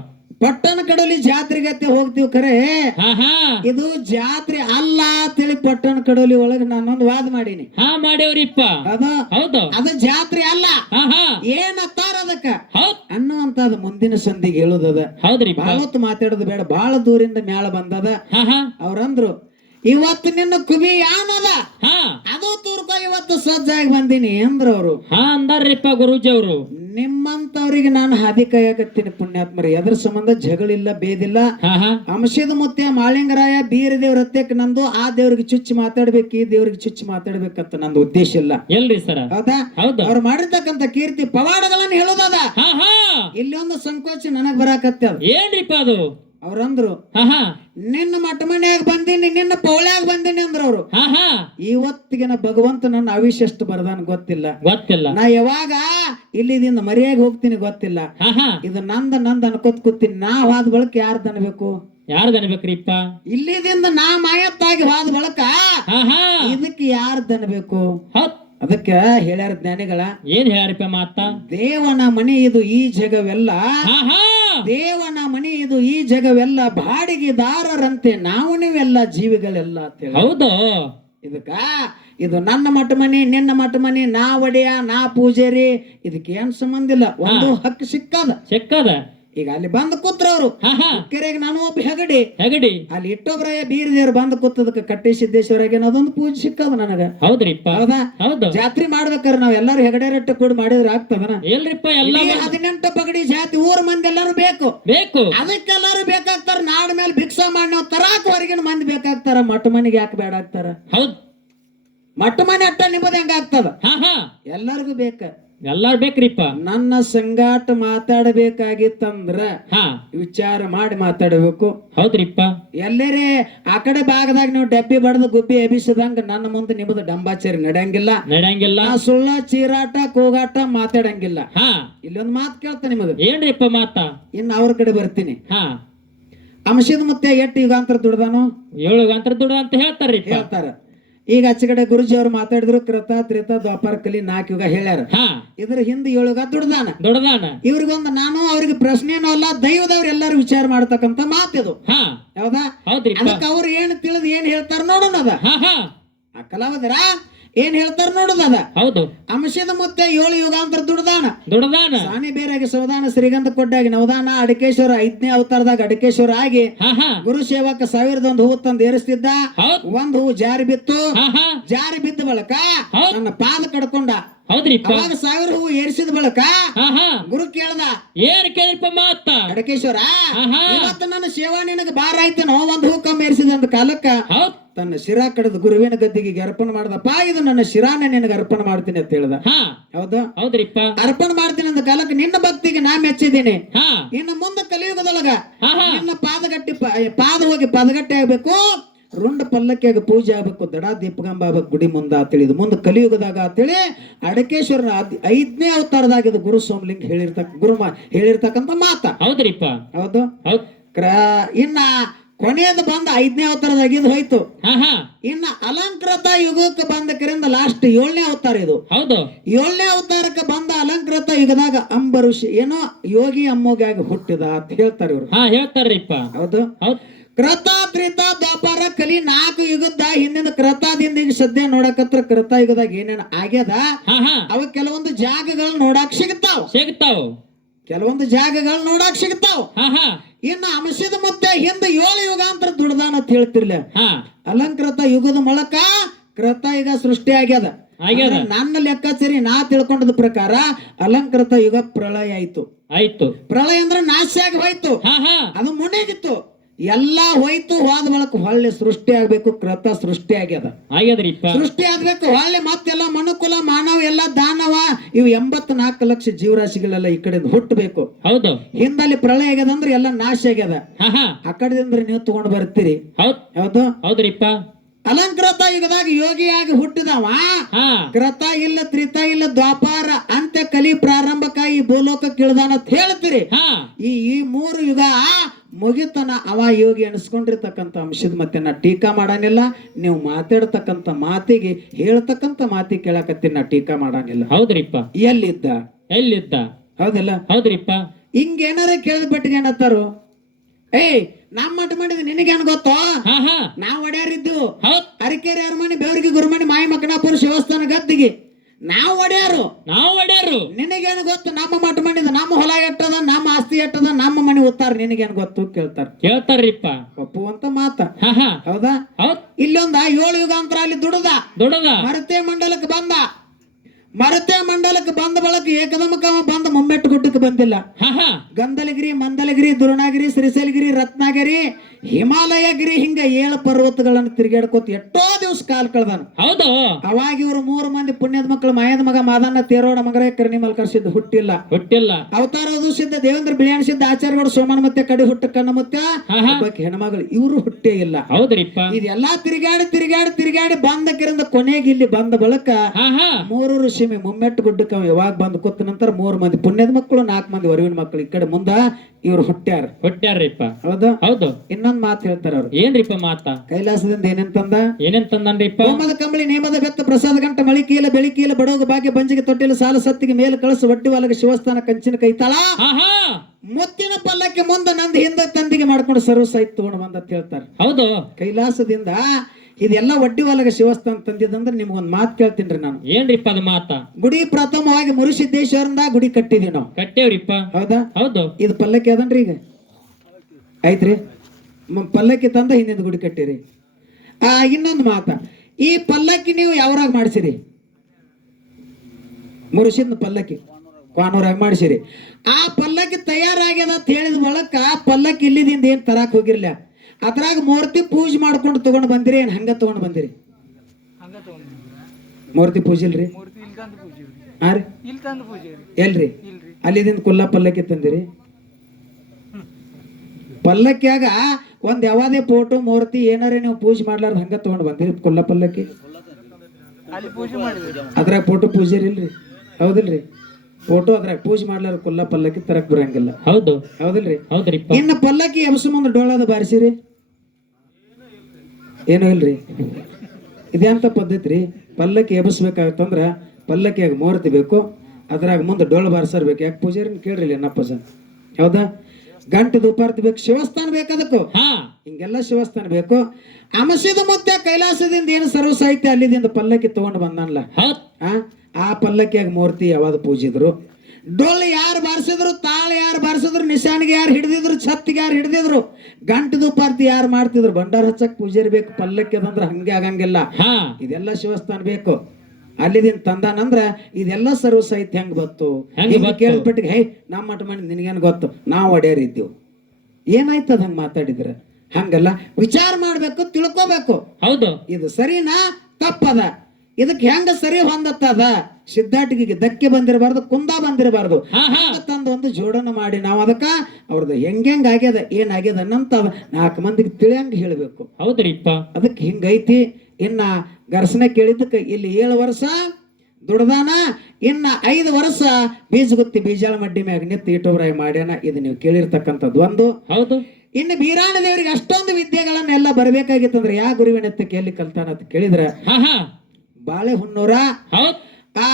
ಪಟ್ಟಣ ಕಡೋಲಿ ಜಾತ್ರೆಗತ್ತೆ ಹೋಗ್ತೀವಿ ಖರೆ ಇದು ಜಾತ್ರೆ ಅಲ್ಲ ಅಂತೇಳಿ ಪಟ್ಟಣ ಕಡೋಲಿ ಒಳಗ ನಾನೊಂದು ವಾದ ಮಾಡೀನಿ. ಅದು ಜಾತ್ರೆ ಅಲ್ಲ, ಏನತ್ತಾರ ಅದಕ್ಕ ಅನ್ನುವಂತದ ಮುಂದಿನ ಸಂದಿಗೆ ಹೇಳುದದ. ಬಹಳ ಹೊತ್ತು ಮಾತಾಡೋದು ಬೇಡ, ಬಹಳ ದೂರಿಂದ ಮ್ಯಾಳ ಬಂದದ. ಅವ್ರಂದ್ರು ಇವತ್ತು ನಿನ್ನ ಕುಬಿ ಯಾನದ ಅದು ತೂರ್ಕ ಇವತ್ತು ಸಜ್ಜಾಗಿ ಬಂದೀನಿ ಅಂದ್ರ ಅವ್ರು. ಅಂದಾರ್ರಿಪ್ಪ ಗುರೂಜಿ ಅವರು. ನಿಮ್ಮಂತವ್ರಿಗೆ ನಾನು ಹಾದಿ ಕಾಯಕತ್ತೀನಿ ಪುಣ್ಯಾತ್ಮರಿ. ಅದ್ರ ಸಂಬಂಧ ಜಗಳಿಲ್ಲ ಬೇದಿಲ್ಲ. ಅಂಶದ ಮುತ್ಯ ಮಾಳಿಂಗರಾಯ ಬೀರ ದೇವ್ರ ಹತ್ಯಕ್ ನಂದು ಆ ದೇವ್ರಿಗೆ ಚುಚ್ಚಿ ಮಾತಾಡ್ಬೇಕು ಈ ದೇವ್ರಿಗೆ ಚುಚ್ಚಿ ಮಾತಾಡ್ಬೇಕಂತ ನಂದು ಉದ್ದೇಶ ಇಲ್ಲ. ಎಲ್ರಿ ಸರ್? ಹೌದಾ? ಅವ್ರು ಮಾಡಿರ್ತಕ್ಕಂತ ಕೀರ್ತಿ ಪವಾಡಗಳನ್ನ ಹೇಳೋದದ. ಇಲ್ಲಿ ಒಂದು ಸಂಕೋಚ ನನಗ್ ಬರಾಕತ್ತದ. ಏನ್ರಿಪ್ಪ ಅದು? ಅವ್ರಂದ್ರು ನಿನ್ನ ಮಠ ಮನ್ಯಾಗ ಬಂದೀನಿ, ನಿನ್ನ ಪೌಳ್ಯಾಗ ಬಂದೀನಿ ಅಂದ್ರ ಅವ್ರು. ಇವತ್ತಿಗೆ ನಾ ಭಗವಂತ ನನ್ನ ಆವಿಷ್ಯ ಎಷ್ಟು ಬರ್ದಾನ ಗೊತ್ತಿಲ್ಲ. ನಾ ಯಾವಾಗ ಇಲ್ಲಿದಿಂದ ಮರ್ಯಾಗ ಹೋಗ್ತೀನಿ ಗೊತ್ತಿಲ್ಲ. ಇದು ನಂದ ಅನ್ಕೋತ್ ಕೂತೀನಿ. ನಾ ಹೋದ ಬಳಕ ಯಾರ್ದು ಅನ್ಬೇಕು? ಯಾರ್ದನ್ಬೇಕ್ರಿಪ್ಪ? ಇಲ್ಲಿದಿಂದ ನಾ ಮಾಯತ್ತಾಗಿ ಹೋದ ಬಳಕ ಇದಕ್ಕೆ ಯಾರ್ದು ಅನ್ಬೇಕು? ಅದಕ್ಕೆ ಹೇಳ್ಯಾರ ಜ್ಞಾನಿಗಳ. ಏನ್ ಹೇಳ್ಯಾರಪ್ಪ ಮಾತ? ದೇವನ ಮನೆ ಇದು ಈ ಜಗವೆಲ್ಲ, ದೇವನ ಮನೆ ಇದು ಈ ಜಗವೆಲ್ಲ, ಬಾಡಿಗೆದಾರರಂತೆ ನಾವು ನೀವೆಲ್ಲ ಜೀವಿಗಳೆಲ್ಲ ಅಂತ. ಹೌದು. ಇದಕ್ಕ ಇದು ನನ್ನ ಮಠ ಮನೆ ನಿನ್ನ ಮಠ ಮನೆ, ನಾ ಒಡೆಯ ನಾ ಪೂಜಾರಿ, ಇದಕ್ಕೆ ಏನ್ ಸಂಬಂಧ ಇಲ್ಲ. ಒಂದು ಹಕ್ಕು ಸಿಕ್ಕದ. ಈಗ ಅಲ್ಲಿ ಬಂದ ಕೂತ್ರವ್ರು ಕೆರೆಗೆ ನಾನು ಒಬ್ಬ ಹೆಗಡಿ ಅಲ್ಲಿ ಇಟ್ಟೊಬ್ರಾಯ ಬೀರ ದೇವ್ರು ಬಂದ ಕೂತದಕ್ಕೆ ಕಟ್ಟಿ ಸಿದ್ದೇಶ್ವರಾಗ ಅದೊಂದು ಪೂಜೆ ಸಿಕ್ಕದ ನನಗ. ಹೌದ್ರಿಪ್ಪ. ಹೌದಾ? ಜಾತ್ರೆ ಮಾಡ್ಬೇಕಾರೆ ನಾವ್ ಎಲ್ಲಾರು ಹೆಗಡೆ ರಟ್ಟ ಕೂಡಿ ಮಾಡಿದ್ರೆ ಆಗ್ತದನ? ಎಲ್ರಿಪ್ಪ, ಎಲ್ಲ 18 ಪಗಡಿ ಜಾತಿ ಊರ ಮಂದಿ ಎಲ್ಲಾರು ಬೇಕು. ಅದಕ್ಕೆಲ್ಲಾರು ಬೇಕಾಗ್ತಾರ. ನಾಡ ಮೇಲೆ ಭಿಕ್ಷಾ ಮಾಡಿ ನಾವು ತರಾಕ ಹೊರಗಿನ ಮಂದಿ ಬೇಕಾಗ್ತಾರ. ಮಠ ಮನೆಗೆ ಯಾಕೆ ಬೇಡ ಆಗ್ತಾರ? ಹೌದ್. ಮಠ ಮನೆ ಅಟ್ಟ ನಿಮ್ಮದ ಹೆಂಗ ಆಗ್ತದ? ಎಲ್ಲರಿಗೂ ಬೇಕ. ಎಲ್ಲಾರು ಬೇಕ್ರಿಪ್ಪ. ನನ್ನ ಸಂಗಾಟ ಮಾತಾಡಬೇಕಾಗಿತ್ತಂದ್ರ ವಿಚಾರ ಮಾಡಿ ಮಾತಾಡಬೇಕು. ಹೌದ್ರಿಪ್ಪ. ಎಲ್ಲರೇ ಆ ಕಡೆ ಭಾಗದಾಗ ನೀವು ಡಬ್ಬಿ ಬಡದ ಗುಬ್ಬಿ ಎಬಿಸದಂಗ ನನ್ನ ಮುಂದೆ ನಿಮ್ಮದು ಡಂಬಾಚಾರಿ ನಡೆಯಂಗಿಲ್ಲ. ಸುಳ್ಳ ಚೀರಾಟ ಕೂಗಾಟ ಮಾತಾಡಂಗಿಲ್ಲ. ಇಲ್ಲೊಂದು ಮಾತು ಕೇಳ್ತಾ ನಿಮಗ. ಏನ್ರಿಪ್ಪ ಮಾತ? ಇನ್ನು ಅವ್ರ ಕಡೆ ಬರ್ತೀನಿ. ಅಂಶದ ಮತ್ತೆ 8 ಯುಗಾಂತರ ದುಡ್ದಾನು? 7 ಯುಗಾಂತರ ದುಡ್ದ ಅಂತ ಹೇಳ್ತಾರ. ಈಗ ಆಚೆಗಡೆ ಗುರುಜಿ ಅವ್ರು ಮಾತಾಡಿದ್ರು ಕೃತ ತ್ರೇತ ದ್ವಾಪರ ಕಲಿ 4 ಯುಗ ಹೇಳ್ಯಾರ. ಇದ್ರ ಹಿಂದೆ 7 ಯುಗ ದುಡ್ದಾನ. ಇವ್ರಿಗೊಂದು ನಾನು ಅವ್ರಿಗೆ ಪ್ರಶ್ನೆನೂ ಅಲ್ಲ, ದೈವದವ್ರು ಎಲ್ಲಾರು ವಿಚಾರ ಮಾಡ್ತಕ್ಕಂತ ಮಾತಿದು. ಹೌದಾ? ಅದಕ್ಕೆ ಅವ್ರು ಏನ್ ತಿಳಿದ್ ಏನ್ ಹೇಳ್ತಾರ ನೋಡೋಣ. ಅದ ಆ ಕಲಾವದರ ಏನ್ ಹೇಳ್ತಾರ ನೋಡುದದ. ಹೌದು. ಅಂಶದ ಮುತ್ತೆ 7 ಯುಗಾಂತರ ದುಡ್ದಾನ. ಸಾನಿ ಬೇರಾಗಿ ಸವದಾನ ಶ್ರೀಗಂಧ ಕೊಟ್ಟಾಗಿ ನವದಾನ ಅಡಕೇಶ್ವರ 5ನೇ ಅವತಾರದಾಗ ಅಡಕೇಶ್ವರ ಆಗಿ ಗುರು ಸೇವಕ 1001 ಹೂವು ತಂದು ಏರಿಸ್ತಿದ್ದ. ಒಂದು ಹೂವು ಜಾರಿ ಬಿತ್ತು. ಜಾರಿ ಬಿದ್ದ ಬಳಕ ನನ್ನ ಪಾದ ಕಡ್ಕೊಂಡ. ಅವಾಗ 1000 ಹೂವು ಏರಿಸಿದ ಬಳಕ ಗುರು ಕೇಳ್ದ. ಏನ್ ಕೇಳಿಪ್ಪ ಮಾತ? ಅಡಕೇಶ್ವರ ಇವತ್ತು ನನ್ನ ಸೇವಾ ನಿನಗೆ ಬಾರ ಆಯ್ತೇನೋ, ಒಂದು ಹೂ ಕಮ್ಮಿ ಏರಿಸಿದ ಅಂತ ಕಾಲಕ್ಕ ತನ್ನ ಶಿರಾ ಕಡದ ಗುರುವಿನ ಗದ್ದಿಗೆ ಅರ್ಪಣೆ ಮಾಡ್ದಪ್ಪ. ಇದು ನನ್ನ ಶಿರಾನೇ ನಿನಗೆ ಅರ್ಪಣೆ ಮಾಡ್ತೀನಿ ಅಂತ ಹೇಳ್ದ. ಅರ್ಪಣೆ ಮಾಡ್ತೀನಿ ಅಂದ ಕಾಲಕ್ಕೆ ನಿನ್ನ ಭಕ್ತಿಗೆ ನಾ ಮೆಚ್ಚಿದ್ದೀನಿ. ಇನ್ನು ಮುಂದೆ ಕಲಿಯುಗದೊಳಗ ಪಾದ ಹೋಗಿ ಪದಗಟ್ಟೆ ಆಗ್ಬೇಕು, ರುಂಡ ಪಲ್ಲಕ್ಕಿಯಾಗ ಪೂಜೆ ಆಗ್ಬೇಕು, ದಡ ದೀಪಗಂಬ ಆಗ್ಬೇಕು ಗುಡಿ ಮುಂದ ತಿಳಿದು ಮುಂದೆ ಕಲಿಯುಗದಾಗ ಅಂತೇಳಿ ಅಡಕೇಶ್ವರನ 5ನೇ ಅವತಾರದಾಗ ಇದು ಗುರು ಸೋಮಲಿಂಗ ಹೇಳಿರ್ತಕ್ಕಂಥ ಮಾತ. ಹೌದ್ರಿಪ್ಪ. ಹೌದು. ಇನ್ನ ಕೊನೆಯದು ಬಂದ 5ನೇ ಅವತಾರದಾಗ ಇದು ಹೋಯ್ತು. ಇನ್ನ ಅಲಂಕೃತ ಯುಗಕ್ಕೆ ಬಂದಕರಿಂದ ಲಾಸ್ಟ್ 7ನೇ ಅವತಾರ ಇದು. ಹೌದು. 7ನೇ ಅವತಾರಕ್ಕೆ ಬಂದ ಅಲಂಕೃತ ಯುಗದಾಗ ಅಂಬಋಷಿ ಏನೋ ಯೋಗಿ ಅಮ್ಮೋಗಾಗಿ ಹುಟ್ಟಿದ ಅಂತ ಹೇಳ್ತಾರೆ ಇವ್ರು. ಹೇಳ್ತಾರ್ರಿಪ್ಪ. ಹೌದು. ಕೃತ ತ್ರೇತ ದ್ವಾಪರ ಕಲಿ 4 ಯುಗದ ಹಿಂದಿನ ಕೃತದಿಂದ ಈಗ ಸದ್ಯ ನೋಡಕತ್ರ ಕೃತ ಯುಗದಾಗ ಏನೇನ್ ಆಗ್ಯದ ಅವ ಕೆಲವೊಂದು ಜಾಗಗಳು ನೋಡಕ್ ಸಿಗ್ತಾವ. ಕೆಲವೊಂದು ಜಾಗಗಳು ನೋಡಕ್ ಸಿಗ್ತಾವ. ಇನ್ನ ಅಂಶದ ಮತ್ತೆ ಹಿಂದೆ 7 ಯುಗಾಂತರ ದುಡ್ದಾನ ಅಂತ ಹೇಳ್ತಿರ್ಲ. ಅಲಂಕೃತ ಯುಗದ ಮೂಲಕ ಕೃತ ಯುಗ ಸೃಷ್ಟಿ ಆಗ್ಯದ. ನನ್ನ ಲೆಕ್ಕಾಚಾರಿ ನಾ ತಿಳ್ಕೊಂಡದ ಪ್ರಕಾರ ಅಲಂಕೃತ ಯುಗ ಪ್ರಳಯ ಆಯ್ತು. ಪ್ರಳಯ ಅಂದ್ರೆ ನಾಶ ಆಗಿ ಹೋಯ್ತು, ಅದು ಮುನೇಗಿತ್ತು, ಎಲ್ಲಾ ಹೋಯ್ತು. ಹೋದ ಬಳಕ ಹೊಳ್ಳಿ ಸೃಷ್ಟಿ ಆಗ್ಬೇಕು, ಕೃತ ಸೃಷ್ಟಿ ಆಗ್ಯದ್ರಿಪ್ಪ. ಸೃಷ್ಟಿ ಆಗ್ಬೇಕು ಹೊಳ್ಳಿ ಮತ್ತೆಲ್ಲ ಮನುಕುಲ ಮಾನವ ಎಲ್ಲ ದಾನವ ಇವು 84 ಲಕ್ಷ ಜೀವರಾಶಿಗಳೆಲ್ಲ ಈ ಕಡೆ ಹುಟ್ಟಬೇಕು. ಹೌದು. ಹಿಂದಲ್ಲಿ ಪ್ರಳಯ ಆಗ್ಯದ ಅಂದ್ರೆ ಎಲ್ಲ ನಾಶ ಆಗ್ಯದ. ಆ ಕಡೆದಿಂದ ನೀವು ತಗೊಂಡ್ ಬರ್ತೀರಿ. ಹೌದು. ಹೌದ್ರಿಪ್ಪ. ಅಲಂಕೃತ ಯುಗದಾಗ ಯೋಗಿಯಾಗಿ ಹುಟ್ಟಿದವ ಕೃತ ಇಲ್ಲ, ತ್ರಿತ ಇಲ್ಲ, ದ್ವಾಪಾರ ಅಂತ್ಯ ಕಲಿ ಪ್ರಾರಂಭಕ್ಕಾಗಿ ಭೂಲೋಕಕ್ಕೆ ಇಳಿದಾನ ಅಂತ ಹೇಳ್ತೀರಿ. ಈ 3 ಯುಗ ಮುಗಿತನ ಅವ ಯೋಗಿ ಅನಿಸ್ಕೊಂಡಿರ್ತಕ್ಕಂಥ ಅಂಶದ ಮತ್ತೆ ನಾ ಟೀಕಾ ಮಾಡಾನಿಲ್ಲ. ನೀವು ಮಾತಾಡ್ತಕ್ಕಂಥ ಮಾತಿಗೆ ಹೇಳ್ತಕ್ಕಂಥ ಮಾತಿಗೆ ಕೇಳಕತ್ತೀನಿ, ನಾ ಟೀಕಾ ಮಾಡಾನಿಲ್ಲ. ಹೌದ್ರಿಪ್ಪ. ಎಲ್ಲಿದ್ದ ಹೌದಲ್ಲ. ಹೌದ್ರಿಪ್ಪ. ಹಿಂಗೇನಾರ ಕೇಳಿದ ಬಟ್ಟಿಗೆ ಏನತ್ತಾರು, ನಮ್ ಮಠ ಮಾಡಿದ್ ನಿನಗೇನ್ ಗೊತ್ತೋ, ನಾವ್ ಒಡ್ಯಾರಿದ್ದು ಅರಕೇರಿ ಅರಮನೆ ಬೆವರಿಗೆ ಗುರುಮಣಿ ಮಾಯಿ ಮಕನಾಪುರ ಶಿವಸ್ಥಾನ ಗದ್ದಿಗೆ ನಾವ್ ಒಡ್ಯಾರು. ನಿನಗೇನು ಗೊತ್ತು, ನಮ್ಮ ಮಠ ಮಾಡಿದ, ನಮ್ಮ ಹೊಲ ಎಟ್ಟದ, ನಮ್ಮ ಆಸ್ತಿ ಎಟ್ಟದ, ನಮ್ಮ ಮನೆ ಓದ್ತಾರ, ನಿನಗೇನ್ ಗೊತ್ತು ಕೇಳ್ತಾರ್ರಿಪ್ಪ. ಒಪ್ಪುವಂತ ಮಾತ. ಹೌದಾ. ಇಲ್ಲೊಂದ 7 ಯುಗಾಂತರ ಅಲ್ಲಿ ದುಡದ ಮರತೆ ಮಂಡಲಕ್ಕೆ ಬಂದ ಬಳಕ ಏಕದಮಕ ಬಂದ ಮುಮ್ಮೆಟ್ಟು ಗುಡ್ಡಕ್ಕೆ ಬಂದಿಲ್ಲ. ಗಂಧಲಗಿರಿ, ಮಂದಲಗಿರಿ, ದುರ್ಣಗಿರಿ, ಶ್ರೀಶೈಲಗಿರಿ, ರತ್ನಗಿರಿ, ಹಿಮಾಲಯಗಿರಿ ಹಿಂಗ 7 ಪರ್ವತಗಳನ್ನು ತಿರುಗಾಡ್ಕೋತ ಎಷ್ಟೋ ದಿವಸ ಕಾಲ ಕಳ್ದಾನ. ಹೌದು. ಅವಾಗ ಇವರು 3 ಮಂದಿ ಪುಣ್ಯದ ಮಕ್ಕಳು ಮಾಯದ ಮಗ ಮಾದಣ್ಣ ತೇರೋಡ ಮಗರೇ ಕರ್ಣಿಮಲ್ ಕರ್ಸಿದ್ದು ಹುಟ್ಟಿಲ್ಲ. ಅವತಾರ ಸಿದ್ಧ ದೇವೇಂದ್ರ ಬಿಳಿಯಾಣ ಸಿದ್ಧ ಆಚಾರ್ಯಗೌಡ ಸೋಮನ ಮತ್ತೆ ಕಡೆ ಹುಟ್ಟ ಕಣ್ಣ ಮತ್ತೆ ಹೆಣ್ಮಗಳು ಇವರು ಹುಟ್ಟೇ ಇಲ್ಲ. ಹೌದ್ರಿಪ್ಪ. ಇದೆಲ್ಲಾ ತಿರುಗಾಡಿ ಬಂದಕಿರಿಂದ ಕೊನೆಗೆ ಇಲ್ಲಿ ಬಂದ ಬಳಕ 3 ಋಷಿ ಮುಮ್ಮೆಟ್ಟು ಗುಡ್ಡಕ್ಕ ಯಾವಾಗ ಬಂದು ಕೂತ ನಂತರ 3 ಮಂದಿ ಪುಣ್ಯದ ಮಕ್ಕಳು, 4 ಮಂದಿ ವರುವಿನ ಮಕ್ಕಳು ಈ ಕಡೆ ಮುಂದ ಇವ್ರು ಹುಟ್ಟ್ಯಾರ್ರಿಪ್ಪ. ಹೌದು. ಇನ್ನೊಂದ್ ಮಾತು ಹೇಳ್ತಾರ ಅವ್ರು. ಏನ್ರಿಪ್ಪ ಮಾತ? ಕೈಲಾಸದಿಂದ ಏನೇನ್ ತಂದನ್ರಿಪ್ಪ? ಹೋಮದ ಕಂಬಳಿ, ನೇಮದ ಬೆತ್ತ, ಪ್ರಸಾದ ಗಂಟ, ಮಳಿಕೀಲ, ಬೆಳಿಕೀಲ, ಬಡೋಗ ಭಾಗ್ಯ, ಬಂಜಿಗೆ, ತೊಟ್ಟಿಲ, ಸಾಲ ಸತ್ತಿಗೆ, ಮೇಲೆ ಕಳಸ, ಒಡ್ಡಿ ವಾಲಗ, ಶಿವಸ್ಥಾನ, ಕಂಚಿನ ಕೈತಾಳ, ಮುತ್ತಿನ ಪಲ್ಲಕ್ಕೆ ಮುಂದೆ ನಂದು ಹಿಂದೆ ತಂದಿಗೆ ಮಾಡ್ಕೊಂಡು ಸರ್ವ ಸಹಿತ ತಗೊಂಡು ಬಂದ ಹೇಳ್ತಾರೆ. ಹೌದು. ಕೈಲಾಸದಿಂದ ಇದೆಲ್ಲ ಒಡ್ಡಿ ವಾಲಗ ಶಿವಸ್ಥಾನ ತಂದಿದಂದ್ರೆ ನಿಮ್ಗೊಂದ್ ಮಾತು ಕೇಳ್ತೀನಿ ನಾನು. ಏನ್ರಿಪ್ಪ ಅದು ಮಾತ? ಗುಡಿ ಪ್ರಥಮವಾಗಿ ಮುರುಸಿದ್ದೇಶ್ವರಿಂದ ಗುಡಿ ಕಟ್ಟಿದೀವಿ ನಾವು. ಕಟ್ಟೇವ್ರಿಪ್ಪ. ಹೌದಾ. ಹೌದು. ಇದು ಪಲ್ಲಕ್ಕಿ ಅದನ್ರಿ ಈಗ ಐತ್ರಿ. ಪಲ್ಲಕ್ಕಿ ತಂದ ಹಿಂದಿನ ಗುಡಿ ಕಟ್ಟಿರಿ. ಇನ್ನೊಂದು ಮಾತ, ಈ ಪಲ್ಲಕ್ಕಿ ನೀವು ಯಾವ್ರಾಗ ಮಾಡಿಸಿರಿ? ಮುರುಸಿದ ಪಲ್ಲಕ್ಕಿ ಕಾನೂರಾಗ ಮಾಡಿಸಿರಿ. ಆ ಪಲ್ಲಕ್ಕಿ ತಯಾರಾಗ್ಯದ ಅಂತ ಹೇಳಿದ ಬಳಕ ಪಲ್ಲಕ್ಕಿ ಇಲ್ಲಿದಿಂದ ಏನ್ ತರಾಕ್ ಹೋಗಿರ್ಲಿಲ್ಲ, ಅದ್ರಾಗ ಮೂರ್ತಿ ಪೂಜೆ ಮಾಡ್ಕೊಂಡು ತಗೊಂಡ್ ಬಂದಿರಿ, ಏನ್ ಹಂಗ ತಗೊಂಡ್ ಬಂದಿರಿ? ಮೂರ್ತಿ ಪೂಜೆ ಇಲ್ರಿ. ಎಲ್ರಿ? ಅಲ್ಲಿದಿಂದ ಕುಲ್ಲ ಪಲ್ಲಕ್ಕಿ ತಂದಿರಿ. ಪಲ್ಲಕ್ಕಿಯಾಗ ಒಂದ್ ಯಾವದೇ ಫೋಟೋ ಮೂರ್ತಿ ಏನಾರೇ ನೀವು ಪೂಜೆ ಮಾಡ್ಲಾರ್ದ ಹಂಗ ತಗೊಂಡ್ ಬಂದಿರಿ ಕುಲ್ಲ ಪಲ್ಲಕ್ಕಿ? ಅದ್ರಾಗ ಫೋಟೋ ಪೂಜೆ ಇಲ್ರಿ. ಹೌದಿಲ್ರಿ? ಫೋಟೋ ಅದ್ರಾಗ ಪೂಜೆ ಮಾಡ್ಲಾರ ಕುಲ್ಲ ಪಲ್ಲಕ್ಕಿ ತರಕ್ ಬರಂಗಿಲ್ಲ. ಹೌದು. ಹೌದಿಲ್ರಿ? ಹೌದ್ರಿ. ಇನ್ನ ಪಲ್ಲಕ್ಕಿ ಎಬ್ಸು ಮುಂದೆ ಡೋಳದ ಬಾರಿಸಿರಿ? ಏನೋ ಇಲ್ರಿ. ಇದೇಂತ ಪದ್ಧತಿ ರೀ? ಪಲ್ಲಕ್ಕಿ ಎಬ್ಸ್ಬೇಕಾಗತ್ತಂದ್ರ ಪಲ್ಲಕ್ಕಿಯಾಗ ಮೂರ್ತಿ ಬೇಕು, ಅದ್ರಾಗ ಮುಂದೆ ಡೋಳ ಬಾರಿಸರ್ಬೇಕು. ಯಾಕೆ ಪೂಜಾರಿ ಕೇಳ್ರಿ ಏನಪ್ಪ ಜನ? ಹೌದಾ? ಗಂಟೆ ದುಪಾರ್ತಿ ಬೇಕು, ಶಿವಸ್ಥಾನ ಬೇಕದಕ್ಕೂ. ಹಿಂಗೆಲ್ಲ ಶಿವಸ್ಥಾನ ಬೇಕು. ಅಮಸಿದ ಮತ್ತೆ ಕೈಲಾಸದಿಂದ ಏನು ಸರ್ವ ಸಾಹಿತ್ಯ ಅಲ್ಲಿದಿಂದ ಪಲ್ಲಕ್ಕಿ ತಗೊಂಡು ಬಂದಲ್ಲ, ಆ ಪಲ್ಲಕ್ಕಿಯಾಗ ಮೂರ್ತಿ ಯಾವ್ದು ಪೂಜಿದ್ರು, ಡೊಳ್ಳು ಯಾರು ಬಾರಿಸಿದ್ರು, ತಾಳ ಯಾರು ಬಾರಿಸಿದ್ರು, ನಿಶಾನಿಗೆ ಯಾರು ಹಿಡಿದಿದ್ರು, ಛತ್ತಿಗೆ ಯಾರು ಹಿಡಿದಿದ್ರು, ಗಂಟೆ ದುಪಾರ್ತಿ ಯಾರು ಮಾಡ್ತಿದ್ರು, ಭಂಡಾರ ಹಚ್ಚಕ್ ಪೂಜಾರಿ ಬೇಕು. ಪಲ್ಲಕ್ಕಿ ಅದಂದ್ರ ಹಂಗೆ ಆಗಂಗಿಲ್ಲ. ಇದೆಲ್ಲ ಶಿವಸ್ಥಾನ ಬೇಕು. ಅಲ್ಲಿದಿಂದ ತಂದಾನಂದ್ರ ಇದೆಲ್ಲ ಸರ್ವ ಸಾಹಿತ್ಯ ಹೆಂಗ್ ಗೊತ್ತು? ಕೇಳ್ಬಿಟ್ಟಿಗೆ ಹೇ ನಮ್ಮ ಮಠ ಮಾಡಿ ನಿನಗೇನು ಗೊತ್ತು, ನಾವು ಒಡ್ಯಾರಿದ್ದೀವಿ. ಏನಾಯ್ತದ ಹಂಗ ಮಾತಾಡಿದ್ರ? ಹಂಗಲ್ಲ, ವಿಚಾರ ಮಾಡ್ಬೇಕು, ತಿಳ್ಕೋಬೇಕು. ಹೌದು. ಇದು ಸರಿನಾ ತಪ್ಪದ? ಇದಕ್ಕೆ ಹೆಂಗ ಸರಿ ಹೊಂದತ್ತದ ಸಿದ್ಧಾಟಿಗೆ ಧಕ್ಕೆ ಬಂದಿರಬಾರ್ದು ಕುಂದ ಬಂದಿರಬಾರ್ದು ಹಾ ಹಾ ತಂದು ಒಂದು ಜೋಡಣೆ ಮಾಡಿ ನಾವು ಅದಕ್ಕ ಅವ್ರದ್ದು ಹೆಂಗ್ ಆಗ್ಯದ ಏನಾಗ್ಯದ ಅನ್ನಂತ 4 ಮಂದಿಗೆ ತಿಳಿಯಂಗ ಹೇಳ್ಬೇಕು. ಹೌದ್ರಿಪ್ಪ. ಅದಕ್ಕೆ ಹಿಂಗೈತಿ. ಇನ್ನ ಗರ್ಸನೆ ಕೇಳಿದ್ದಕ್ಕೆ ಇಲ್ಲಿ 7 ವರ್ಷ ದುಡ್ದಾನ, ಇನ್ನ 5 ವರ್ಷ ಬೀಜ ಗುತ್ತಿ ಬೀಜಾಳ ಮಡ್ಡಿ ಮ್ಯಾಗ ನಿಂತು ಇಟೋಬ್ರಾಯ ಮಾಡ್ಯಾನ. ಇದು ನೀವು ಕೇಳಿರ್ತಕ್ಕಂಥದ್ದು ಒಂದು. ಹೌದು. ಇನ್ನು ಬೀರಾಣ ದೇವರಿಗೆ ಅಷ್ಟೊಂದು ವಿದ್ಯೆಗಳನ್ನೆಲ್ಲ ಬರ್ಬೇಕಾಗಿತ್ತಂದ್ರೆ ಯಾವ ಗುರುವಿನ ಹತ್ತಕ್ಕೆ ಎಲ್ಲಿ ಕಲ್ತಾನ ಅಂತ ಕೇಳಿದ್ರ ಹಾ ಹಾ ಬಾಳೆಹುನ್ನೂರ ಹೌದ್. ಆ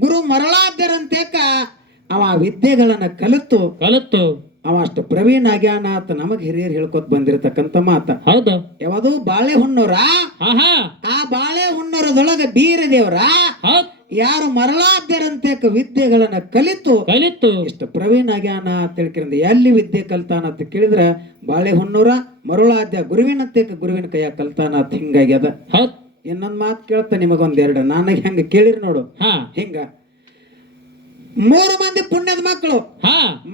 ಗುರು ಮರಳಾದ್ಯರಂತೇಕ ಅವ ವಿದ್ಯೆಗಳನ್ನ ಕಲಿತು ಅವ ಅಷ್ಟು ಪ್ರವೀಣ್ ಆಗ್ಯಾನ ಅಂತ ನಮಗ್ ಹಿರಿಯರು ಹೇಳ್ಕೊತ ಬಂದಿರತಕ್ಕಂತ ಮಾತ. ಹೌದು. ಯಾವುದು ಬಾಳೆಹುನ್ನೂರ, ಆ ಬಾಳೆಹುನ್ನೂರದೊಳಗ ಬೀರ ದೇವರ ಯಾರು ಮರಳಾದ್ಯರಂತೇಕ ವಿದ್ಯೆಗಳನ್ನ ಕಲಿತು ಇಷ್ಟು ಪ್ರವೀಣ್ ಆಗ್ಯಾನ ಅಂತ ಹೇಳ್ಕಿರಂದ ಎಲ್ಲಿ ವಿದ್ಯೆ ಕಲ್ತಾನ ಅಂತ ಕೇಳಿದ್ರ ಬಾಳೆಹುನ್ನೂರ ಮರಳಾದ್ಯ ಗುರುವಿನಂತೇಕ ಗುರುವಿನ ಕೈಯಾಗ ಕಲ್ತಾನ ಅಂತ ಹಿಂಗಾಗ್ಯದ. ಇನ್ನೊಂದ್ ಮಾತು ಕೇಳ್ತ ನಿಮಗೊಂದೆರಡು ನನಗೆ ಹೆಂಗ ಕೇಳಿರಿ ನೋಡು. ಹಿಂಗ 3 ಮಂದಿ ಪುಣ್ಯದ ಮಕ್ಕಳು.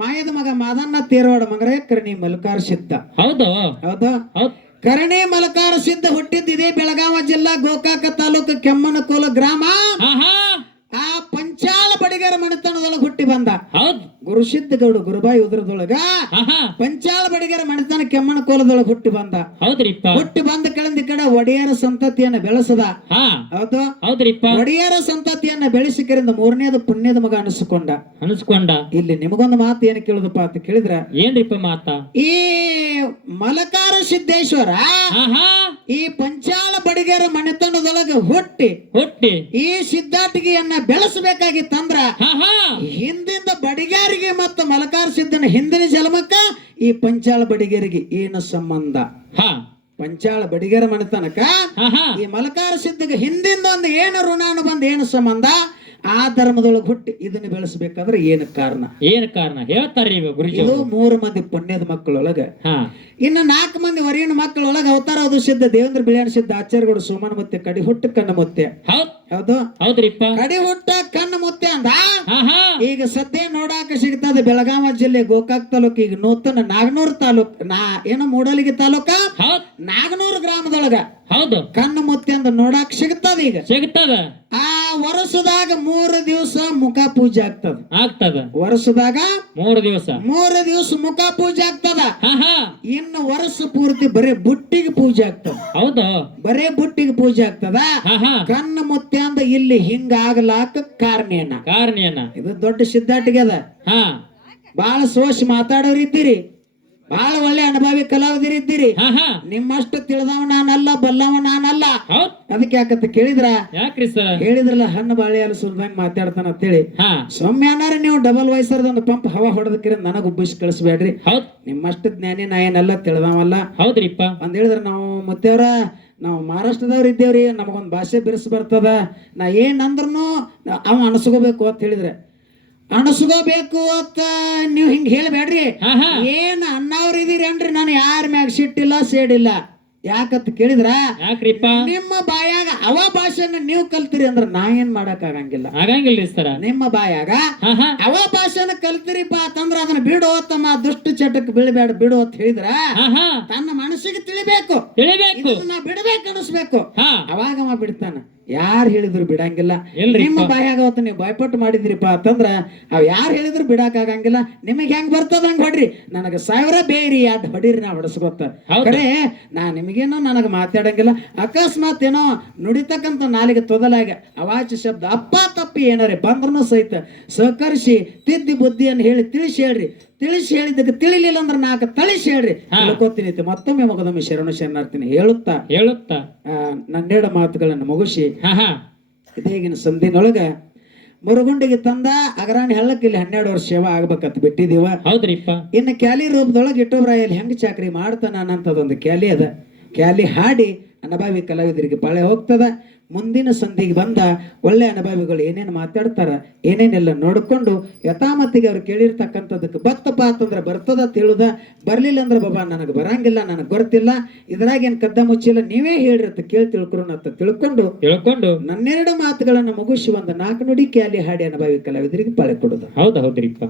ಮಾಯದ ಮಗ ಮಾದನ್ನ ತೇರವಾಡ ಮಗರೇ ಕರ್ಣಿ ಮಲ್ಕಾರ ಸಿದ್ಧ. ಹೌದು. ಕರ್ಣಿ ಮಲ್ಕಾರ ಸಿದ್ಧ ಹುಟ್ಟಿದ್ದ ಇದೇ ಬೆಳಗಾವಿ ಜಿಲ್ಲಾ ಗೋಕಾಕ ತಾಲೂಕು ಕೆಮ್ಮನಕೋಲ ಗ್ರಾಮ. ಆ ಪಂಚಾಳ ಬಡಿಗರ ಮನೆತನದೊಳಗ ಹುಟ್ಟಿ ಬಂದ. ಗುರುಸಿದ್ಧ ಗೌಡ ಗುರುಬಾಯಿ ಉದ್ರದೊಳಗ ಪಂಚಾಳ ಬಡಿಗರ ಮನೆತನ ಕೆಮ್ಮನ ಕೋಲದೊಳಗ ಹುಟ್ಟಿ ಬಂದ. ಹುಟ್ಟಿ ಬಂದ ಕೆಳಂದ ಕಡೆ ಒಡೆಯರ ಸಂತತಿಯನ್ನ ಬೆಳೆಸದ. ಹೌದು. ಒಡೆಯರ ಸಂತತಿಯನ್ನ ಬೆಳೆಸಿಕರಿಂದ 3ನೇದು ಪುಣ್ಯದ ಮಗ ಅನಿಸ್ಕೊಂಡ. ಇಲ್ಲಿ ನಿಮಗೊಂದು ಮಾತು ಏನು ಕೇಳುದಪ್ಪ ಅಂತ ಕೇಳಿದ್ರ ಏನ್ರಿಪ್ಪ ಮಾತ? ಈ ಮಲಕಾರ ಸಿದ್ದೇಶ್ವರ ಈ ಪಂಚಾಳ ಬಡಿಗರ ಮನೆತನದೊಳಗ ಹುಟ್ಟಿ ಈ ಸಿದ್ಧಾಟಿಗೆಯನ್ನ ಬೆಳೆಸಬೇಕಾಗಿತ್ತಂದ್ರ ಹಿಂದಿಂದ ಬಡಿಗಾರಿಗೆ ಮತ್ತು ಮಲಕಾರ ಸಿದ್ದನ ಹಿಂದಿನ ಜನ್ಮಕ್ಕ ಈ ಪಂಚಾಳ ಬಡಿಗರಿಗೆ ಏನು ಸಂಬಂಧ? ಪಂಚಾಳ ಬಡಿಗರ ಮನೆತನಕ ಈ ಮಲಕಾರ ಸಿದ್ಧಗೆ ಹಿಂದಿಂದ ಒಂದು ಏನು ಋಣಾನು ಬಂದ ಏನು ಸಂಬಂಧ? ಆ ಧರ್ಮದೊಳಗೆ ಹುಟ್ಟಿ ಇದನ್ನ ಬೆಳೆಸಬೇಕಾದ್ರೆ ಏನು ಕಾರಣ ಹೇಳ್ತಾರ್ರಿ ಇದು 3 ಮಂದಿ ಪುಣ್ಯದ ಮಕ್ಕಳೊಳಗ. ಇನ್ನು 4 ಮಂದಿ ವರಿಯನ ಮಕ್ಕಳೊಳಗ ಅವತಾರ ಅದು ಸಿದ್ಧ ದೇವೇಂದ್ರ ಬಿಳಿಯಾಣ ಸಿದ್ಧ ಆಚಾರ್ಯಗೌಡ ಸೋಮನ ಮುತ್ತೆ ಕಡಿ ಹುಟ್ಟ ಕಣ್ಣ ಮುತ್ತೆ. ಹೌದ್ರಿಪ್ಪ. ಕಡಿ ಹುಟ್ಟ ಕಣ್ಣ ಮುತ್ತೆ ಅಂದ. ಈಗ ಸದ್ಯ ನೋಡಾಕ ಸಿಗ್ತದೆ ಬೆಳಗಾವಿ ಜಿಲ್ಲೆ ಗೋಕಾಕ್ ತಾಲೂಕ್ ಈಗ ನೂತನ ನಾಗನೂರ್ ತಾಲೂಕ್ ಏನು ಮೂಡಲಿಗೆ ತಾಲೂಕ ನಾಗನೂರ್ ಗ್ರಾಮದೊಳಗ ಕಣ್ಣು ಮುತ್ತೆ ಅಂತ ನೋಡಾಕ ಸಿಗ್ತದ. ಈಗ ಆ ವರ್ಷದಾಗ 3 ದಿವಸ ಮುಖ ಪೂಜೆ ಆಗ್ತದ. ವರ್ಷದಾಗ 3 ದಿವಸ ಮುಖ ಪೂಜೆ ಆಗ್ತದ. ಇನ್ನು ವರ್ಷ ಪೂರ್ತಿ ಬರೇ ಬುಟ್ಟಿಗೆ ಪೂಜೆ ಆಗ್ತದ. ಬರೇ ಬುಟ್ಟಿಗೆ ಪೂಜೆ ಆಗ್ತದ. ಕಣ್ಣು ಮುತ್ತೆ ಅಂದ ಇಲ್ಲಿ ಹಿಂಗ ಆಗ್ಲಾಕ ಕಾರಣ ಇದು ದೊಡ್ಡ ಸಿದ್ಧಾಟಿಗೆ ಅದ. ಬಾಳ ಸೋಷ್ ಮಾತಾಡೋರು ಇದ್ದೀರಿ, ಬಹಳ ಒಳ್ಳೆ ಅನುಭವಿ ಕಲಾವಿದರಿದ್ದೀರಿ. ನಿಮ್ಮಷ್ಟು ತಿಳಿದವ ನಾನಲ್ಲ, ಬಲ್ಲವ ನಾನಲ್ಲ. ಅದಕ್ಕೆ ಯಾಕಂತ ಕೇಳಿದ್ರ ಹೇಳಿದ್ರಲ್ಲ ಹಣ್ಣು ಬಾಳೆ ಅಲ್ಲಿ ಸುಲ್ದಂಗ್ ಮಾತಾಡ್ತಾನ ಅಂತೇಳಿ ಸೌಮ್ಯಾನಾರ ನೀವು ಡಬಲ್ ವಯಸ್ಸರ್ದ ಪಂಪ್ ಹವಾ ಹೊಡೆದಕ್ಕಿರ ನನಗ್ ಉಬ್ಬಿಸಿ ಕಳಿಸ್ಬೇಡ್ರಿ. ನಿಮ್ಮಷ್ಟು ಜ್ಞಾನಿ ನಾ ಏನಲ್ಲ ತಿಳಿದವಲ್ಲ. ಅಂದ್ ಹೇಳಿದ್ರ ನಾವು ಮುತ್ತೆವ್ರ ನಾವು ಮಹಾರಾಷ್ಟ್ರದವ್ರು ಇದ್ದೇವ್ರಿ, ನಮಗೊಂದ್ ಭಾಷೆ ಬಿರ್ಸ್ ಬರ್ತದ, ನಾ ಏನಂದ್ರೂ ಅವ ಅಣಸ್ಕೋಬೇಕು ಅಂತ ಹೇಳಿದ್ರೆ ಅಣಸ್ಕೋಬೇಕು ಅಂತ ನೀವು ಹಿಂಗ ಹೇಳ್ಬೇಡ್ರಿ. ಏನ್ ಅನ್ನವ್ರು ಇದೀರಿ ಅನ್ರಿ, ನಾನು ಯಾರ ಮ್ಯಾಗ ಸಿಟ್ಟಿಲ್ಲ ಸೇಡಿಲ್ಲ. ಯಾಕಂತ ಕೇಳಿದ್ರ ನಿಮ್ಮ ಬಾಯಾಗ ಅವ ಭಾಷೆನ ನೀವು ಕಲ್ತಿರಿ ಅಂದ್ರ ನಾ ಏನ್ ಮಾಡಕ್ ಆಗಂಗಿಲ್ರಿ ಸರ. ನಿಮ್ಮ ಬಾಯಾಗ ಅವ ಭಾಷೆನ ಕಲ್ತಿರಿಪ್ಪ ಅಂತಂದ್ರ ಅದನ್ನ ಬಿಡು ತಮ್ಮ ದುಷ್ಟ ಚಟಕ್ ಬೀಳ್ಬೇಡ ಬಿಡು ಅಂತ ಹೇಳಿದ್ರ ತನ್ನ ಮನಸ್ಸಿಗೆ ತಿಳಿಬೇಕು, ನಾ ಬಿಡ್ಬೇಕು ಅನಿಸ್ಬೇಕು. ಅವಾಗ ಬಿಡ್ತಾನ. ಯಾರು ಹೇಳಿದ್ರು ಬಿಡಂಗಿಲ್ಲ. ನಿಮ್ಮ ಬಾಯಾಗ ಅವತ್ತು ನೀವು ಬಾಯ್ಪಟ್ಟು ಮಾಡಿದ್ರಿಪ್ಪ ಅಂತಂದ್ರ ಅವ್ ಯಾರು ಹೇಳಿದ್ರು ಬಿಡಾಕ ಆಗಂಗಿಲ್ಲ. ನಿಮಗ್ ಹೆಂಗ್ ಬರ್ತದ ಹಂಗ ಹೊಡ್ರಿ, ನನಗ 1000 ಬೇರಿ ಅಡ್ ಹೊಡಿರಿ ನಾ ಹೊಡಸ್ಕೊತ. ಕರೆ ನಾ ನಿಮಗೇನೋ ನನಗ ಮಾತಾಡಂಗಿಲ್ಲ. ಅಕಸ್ಮಾತ್ ಏನೋ ನುಡಿತಕ್ಕಂತ ನಾಲಿಗೆ ತೊದಲಾಗ ಅವಾಚ್ಯ ಶಬ್ದ ಅಪ್ಪ ತಪ್ಪಿ ಏನಾರೆ ಬಂದ್ರೂ ಸಹಿತ ಸಹಕರಿಸಿ ತಿದ್ದಿ ಬುದ್ಧಿಯನ್ನು ಹೇಳಿ ತಿಳಿಸಿ ಹೇಳ್ರಿ. ತಿಳಿಸಿ ಹೇಳಿದ್ದಕ್ಕೆ ತಿಳಿಲಿಲ್ಲ ಅಂದ್ರೆ 4 ತಳಿಸಿ ಹೇಳ್ರಿ. ತಿಳ್ಕೊತೀನಿ. ಮತ್ತೊಮ್ಮೆ ಮಗದೊಮ್ಮೆ ಶರಣಾರ್ಥಿನಿ ಹೇಳುತ್ತಾ ನನ್ನೆರಡು ಮಾತುಗಳನ್ನು ಮುಗಿಸಿ ಇದೇಗಿನ ಸಂಧಿನೊಳಗ ಮುರುಗುಂಡಿಗೆ ತಂದ ಅಗರಾಣಿ ಹಳ್ಳಕ್ಕೆ ಇಲ್ಲಿ 12 ವರ್ಷ ಸೇವಾ ಆಗ್ಬೇಕಂತ ಬಿಟ್ಟಿದೀವ. ಇನ್ನು ಕ್ಯಾಲಿ ರೂಪದೊಳಗೆ ಇಟ್ಟೋಬ್ರಾಯಲ್ಲಿ ಹೆಂಗ್ ಚಾಕ್ರಿ ಮಾಡ್ತಾನ ಅನ್ನಂಥದ್ದೊಂದು ಕ್ಯಾಲಿ ಅದ. ಕ್ಯಾಲಿ ಹಾಡಿ ಅನುಭವಿ ಕಲಾವಿದರಿಗೆ ಪಾಳೆ ಹೋಗ್ತದ. ಮುಂದಿನ ಸಂಧಿಗೆ ಬಂದ ಒಳ್ಳೆ ಅನುಭವಿಗಳು ಏನೇನು ಮಾತಾಡ್ತಾರ ಏನೇನೆಲ್ಲ ನೋಡ್ಕೊಂಡು ಯಥಾಮತಿಗೆ ಅವ್ರು ಕೇಳಿರ್ತಕ್ಕಂಥದಕ್ಕೆ ಬತ್ತಪ್ಪ ಅಂತಂದ್ರೆ ಬರ್ತದ ತಿಳುದ, ಬರ್ಲಿಲ್ಲ ಅಂದ್ರೆ ಬಾಬಾ ನನಗೆ ಬರಂಗಿಲ್ಲ, ನನಗೆ ಗೊತ್ತಿಲ್ಲ, ಇದ್ರಾಗ ಏನ್ ಕದ್ದ ಮುಚ್ಚಿಲ್ಲ, ನೀವೇ ಹೇಳ್ರಿ ಅಂತ ಕೇಳಿ ತಿಳ್ಕೊಂಡು ನನ್ನೆರಡು ಮಾತುಗಳನ್ನು ಮುಗಿಸಿ ಒಂದು 4 ನುಡಿ ಕ್ಯಾಲಿ ಹಾಡಿ ಅನುಭವಿ ಕಲಾವಿದರಿಗೆ ಪಾಳೆ ಕೊಡುದು. ಹೌದ್ರಿಪ್ಪ.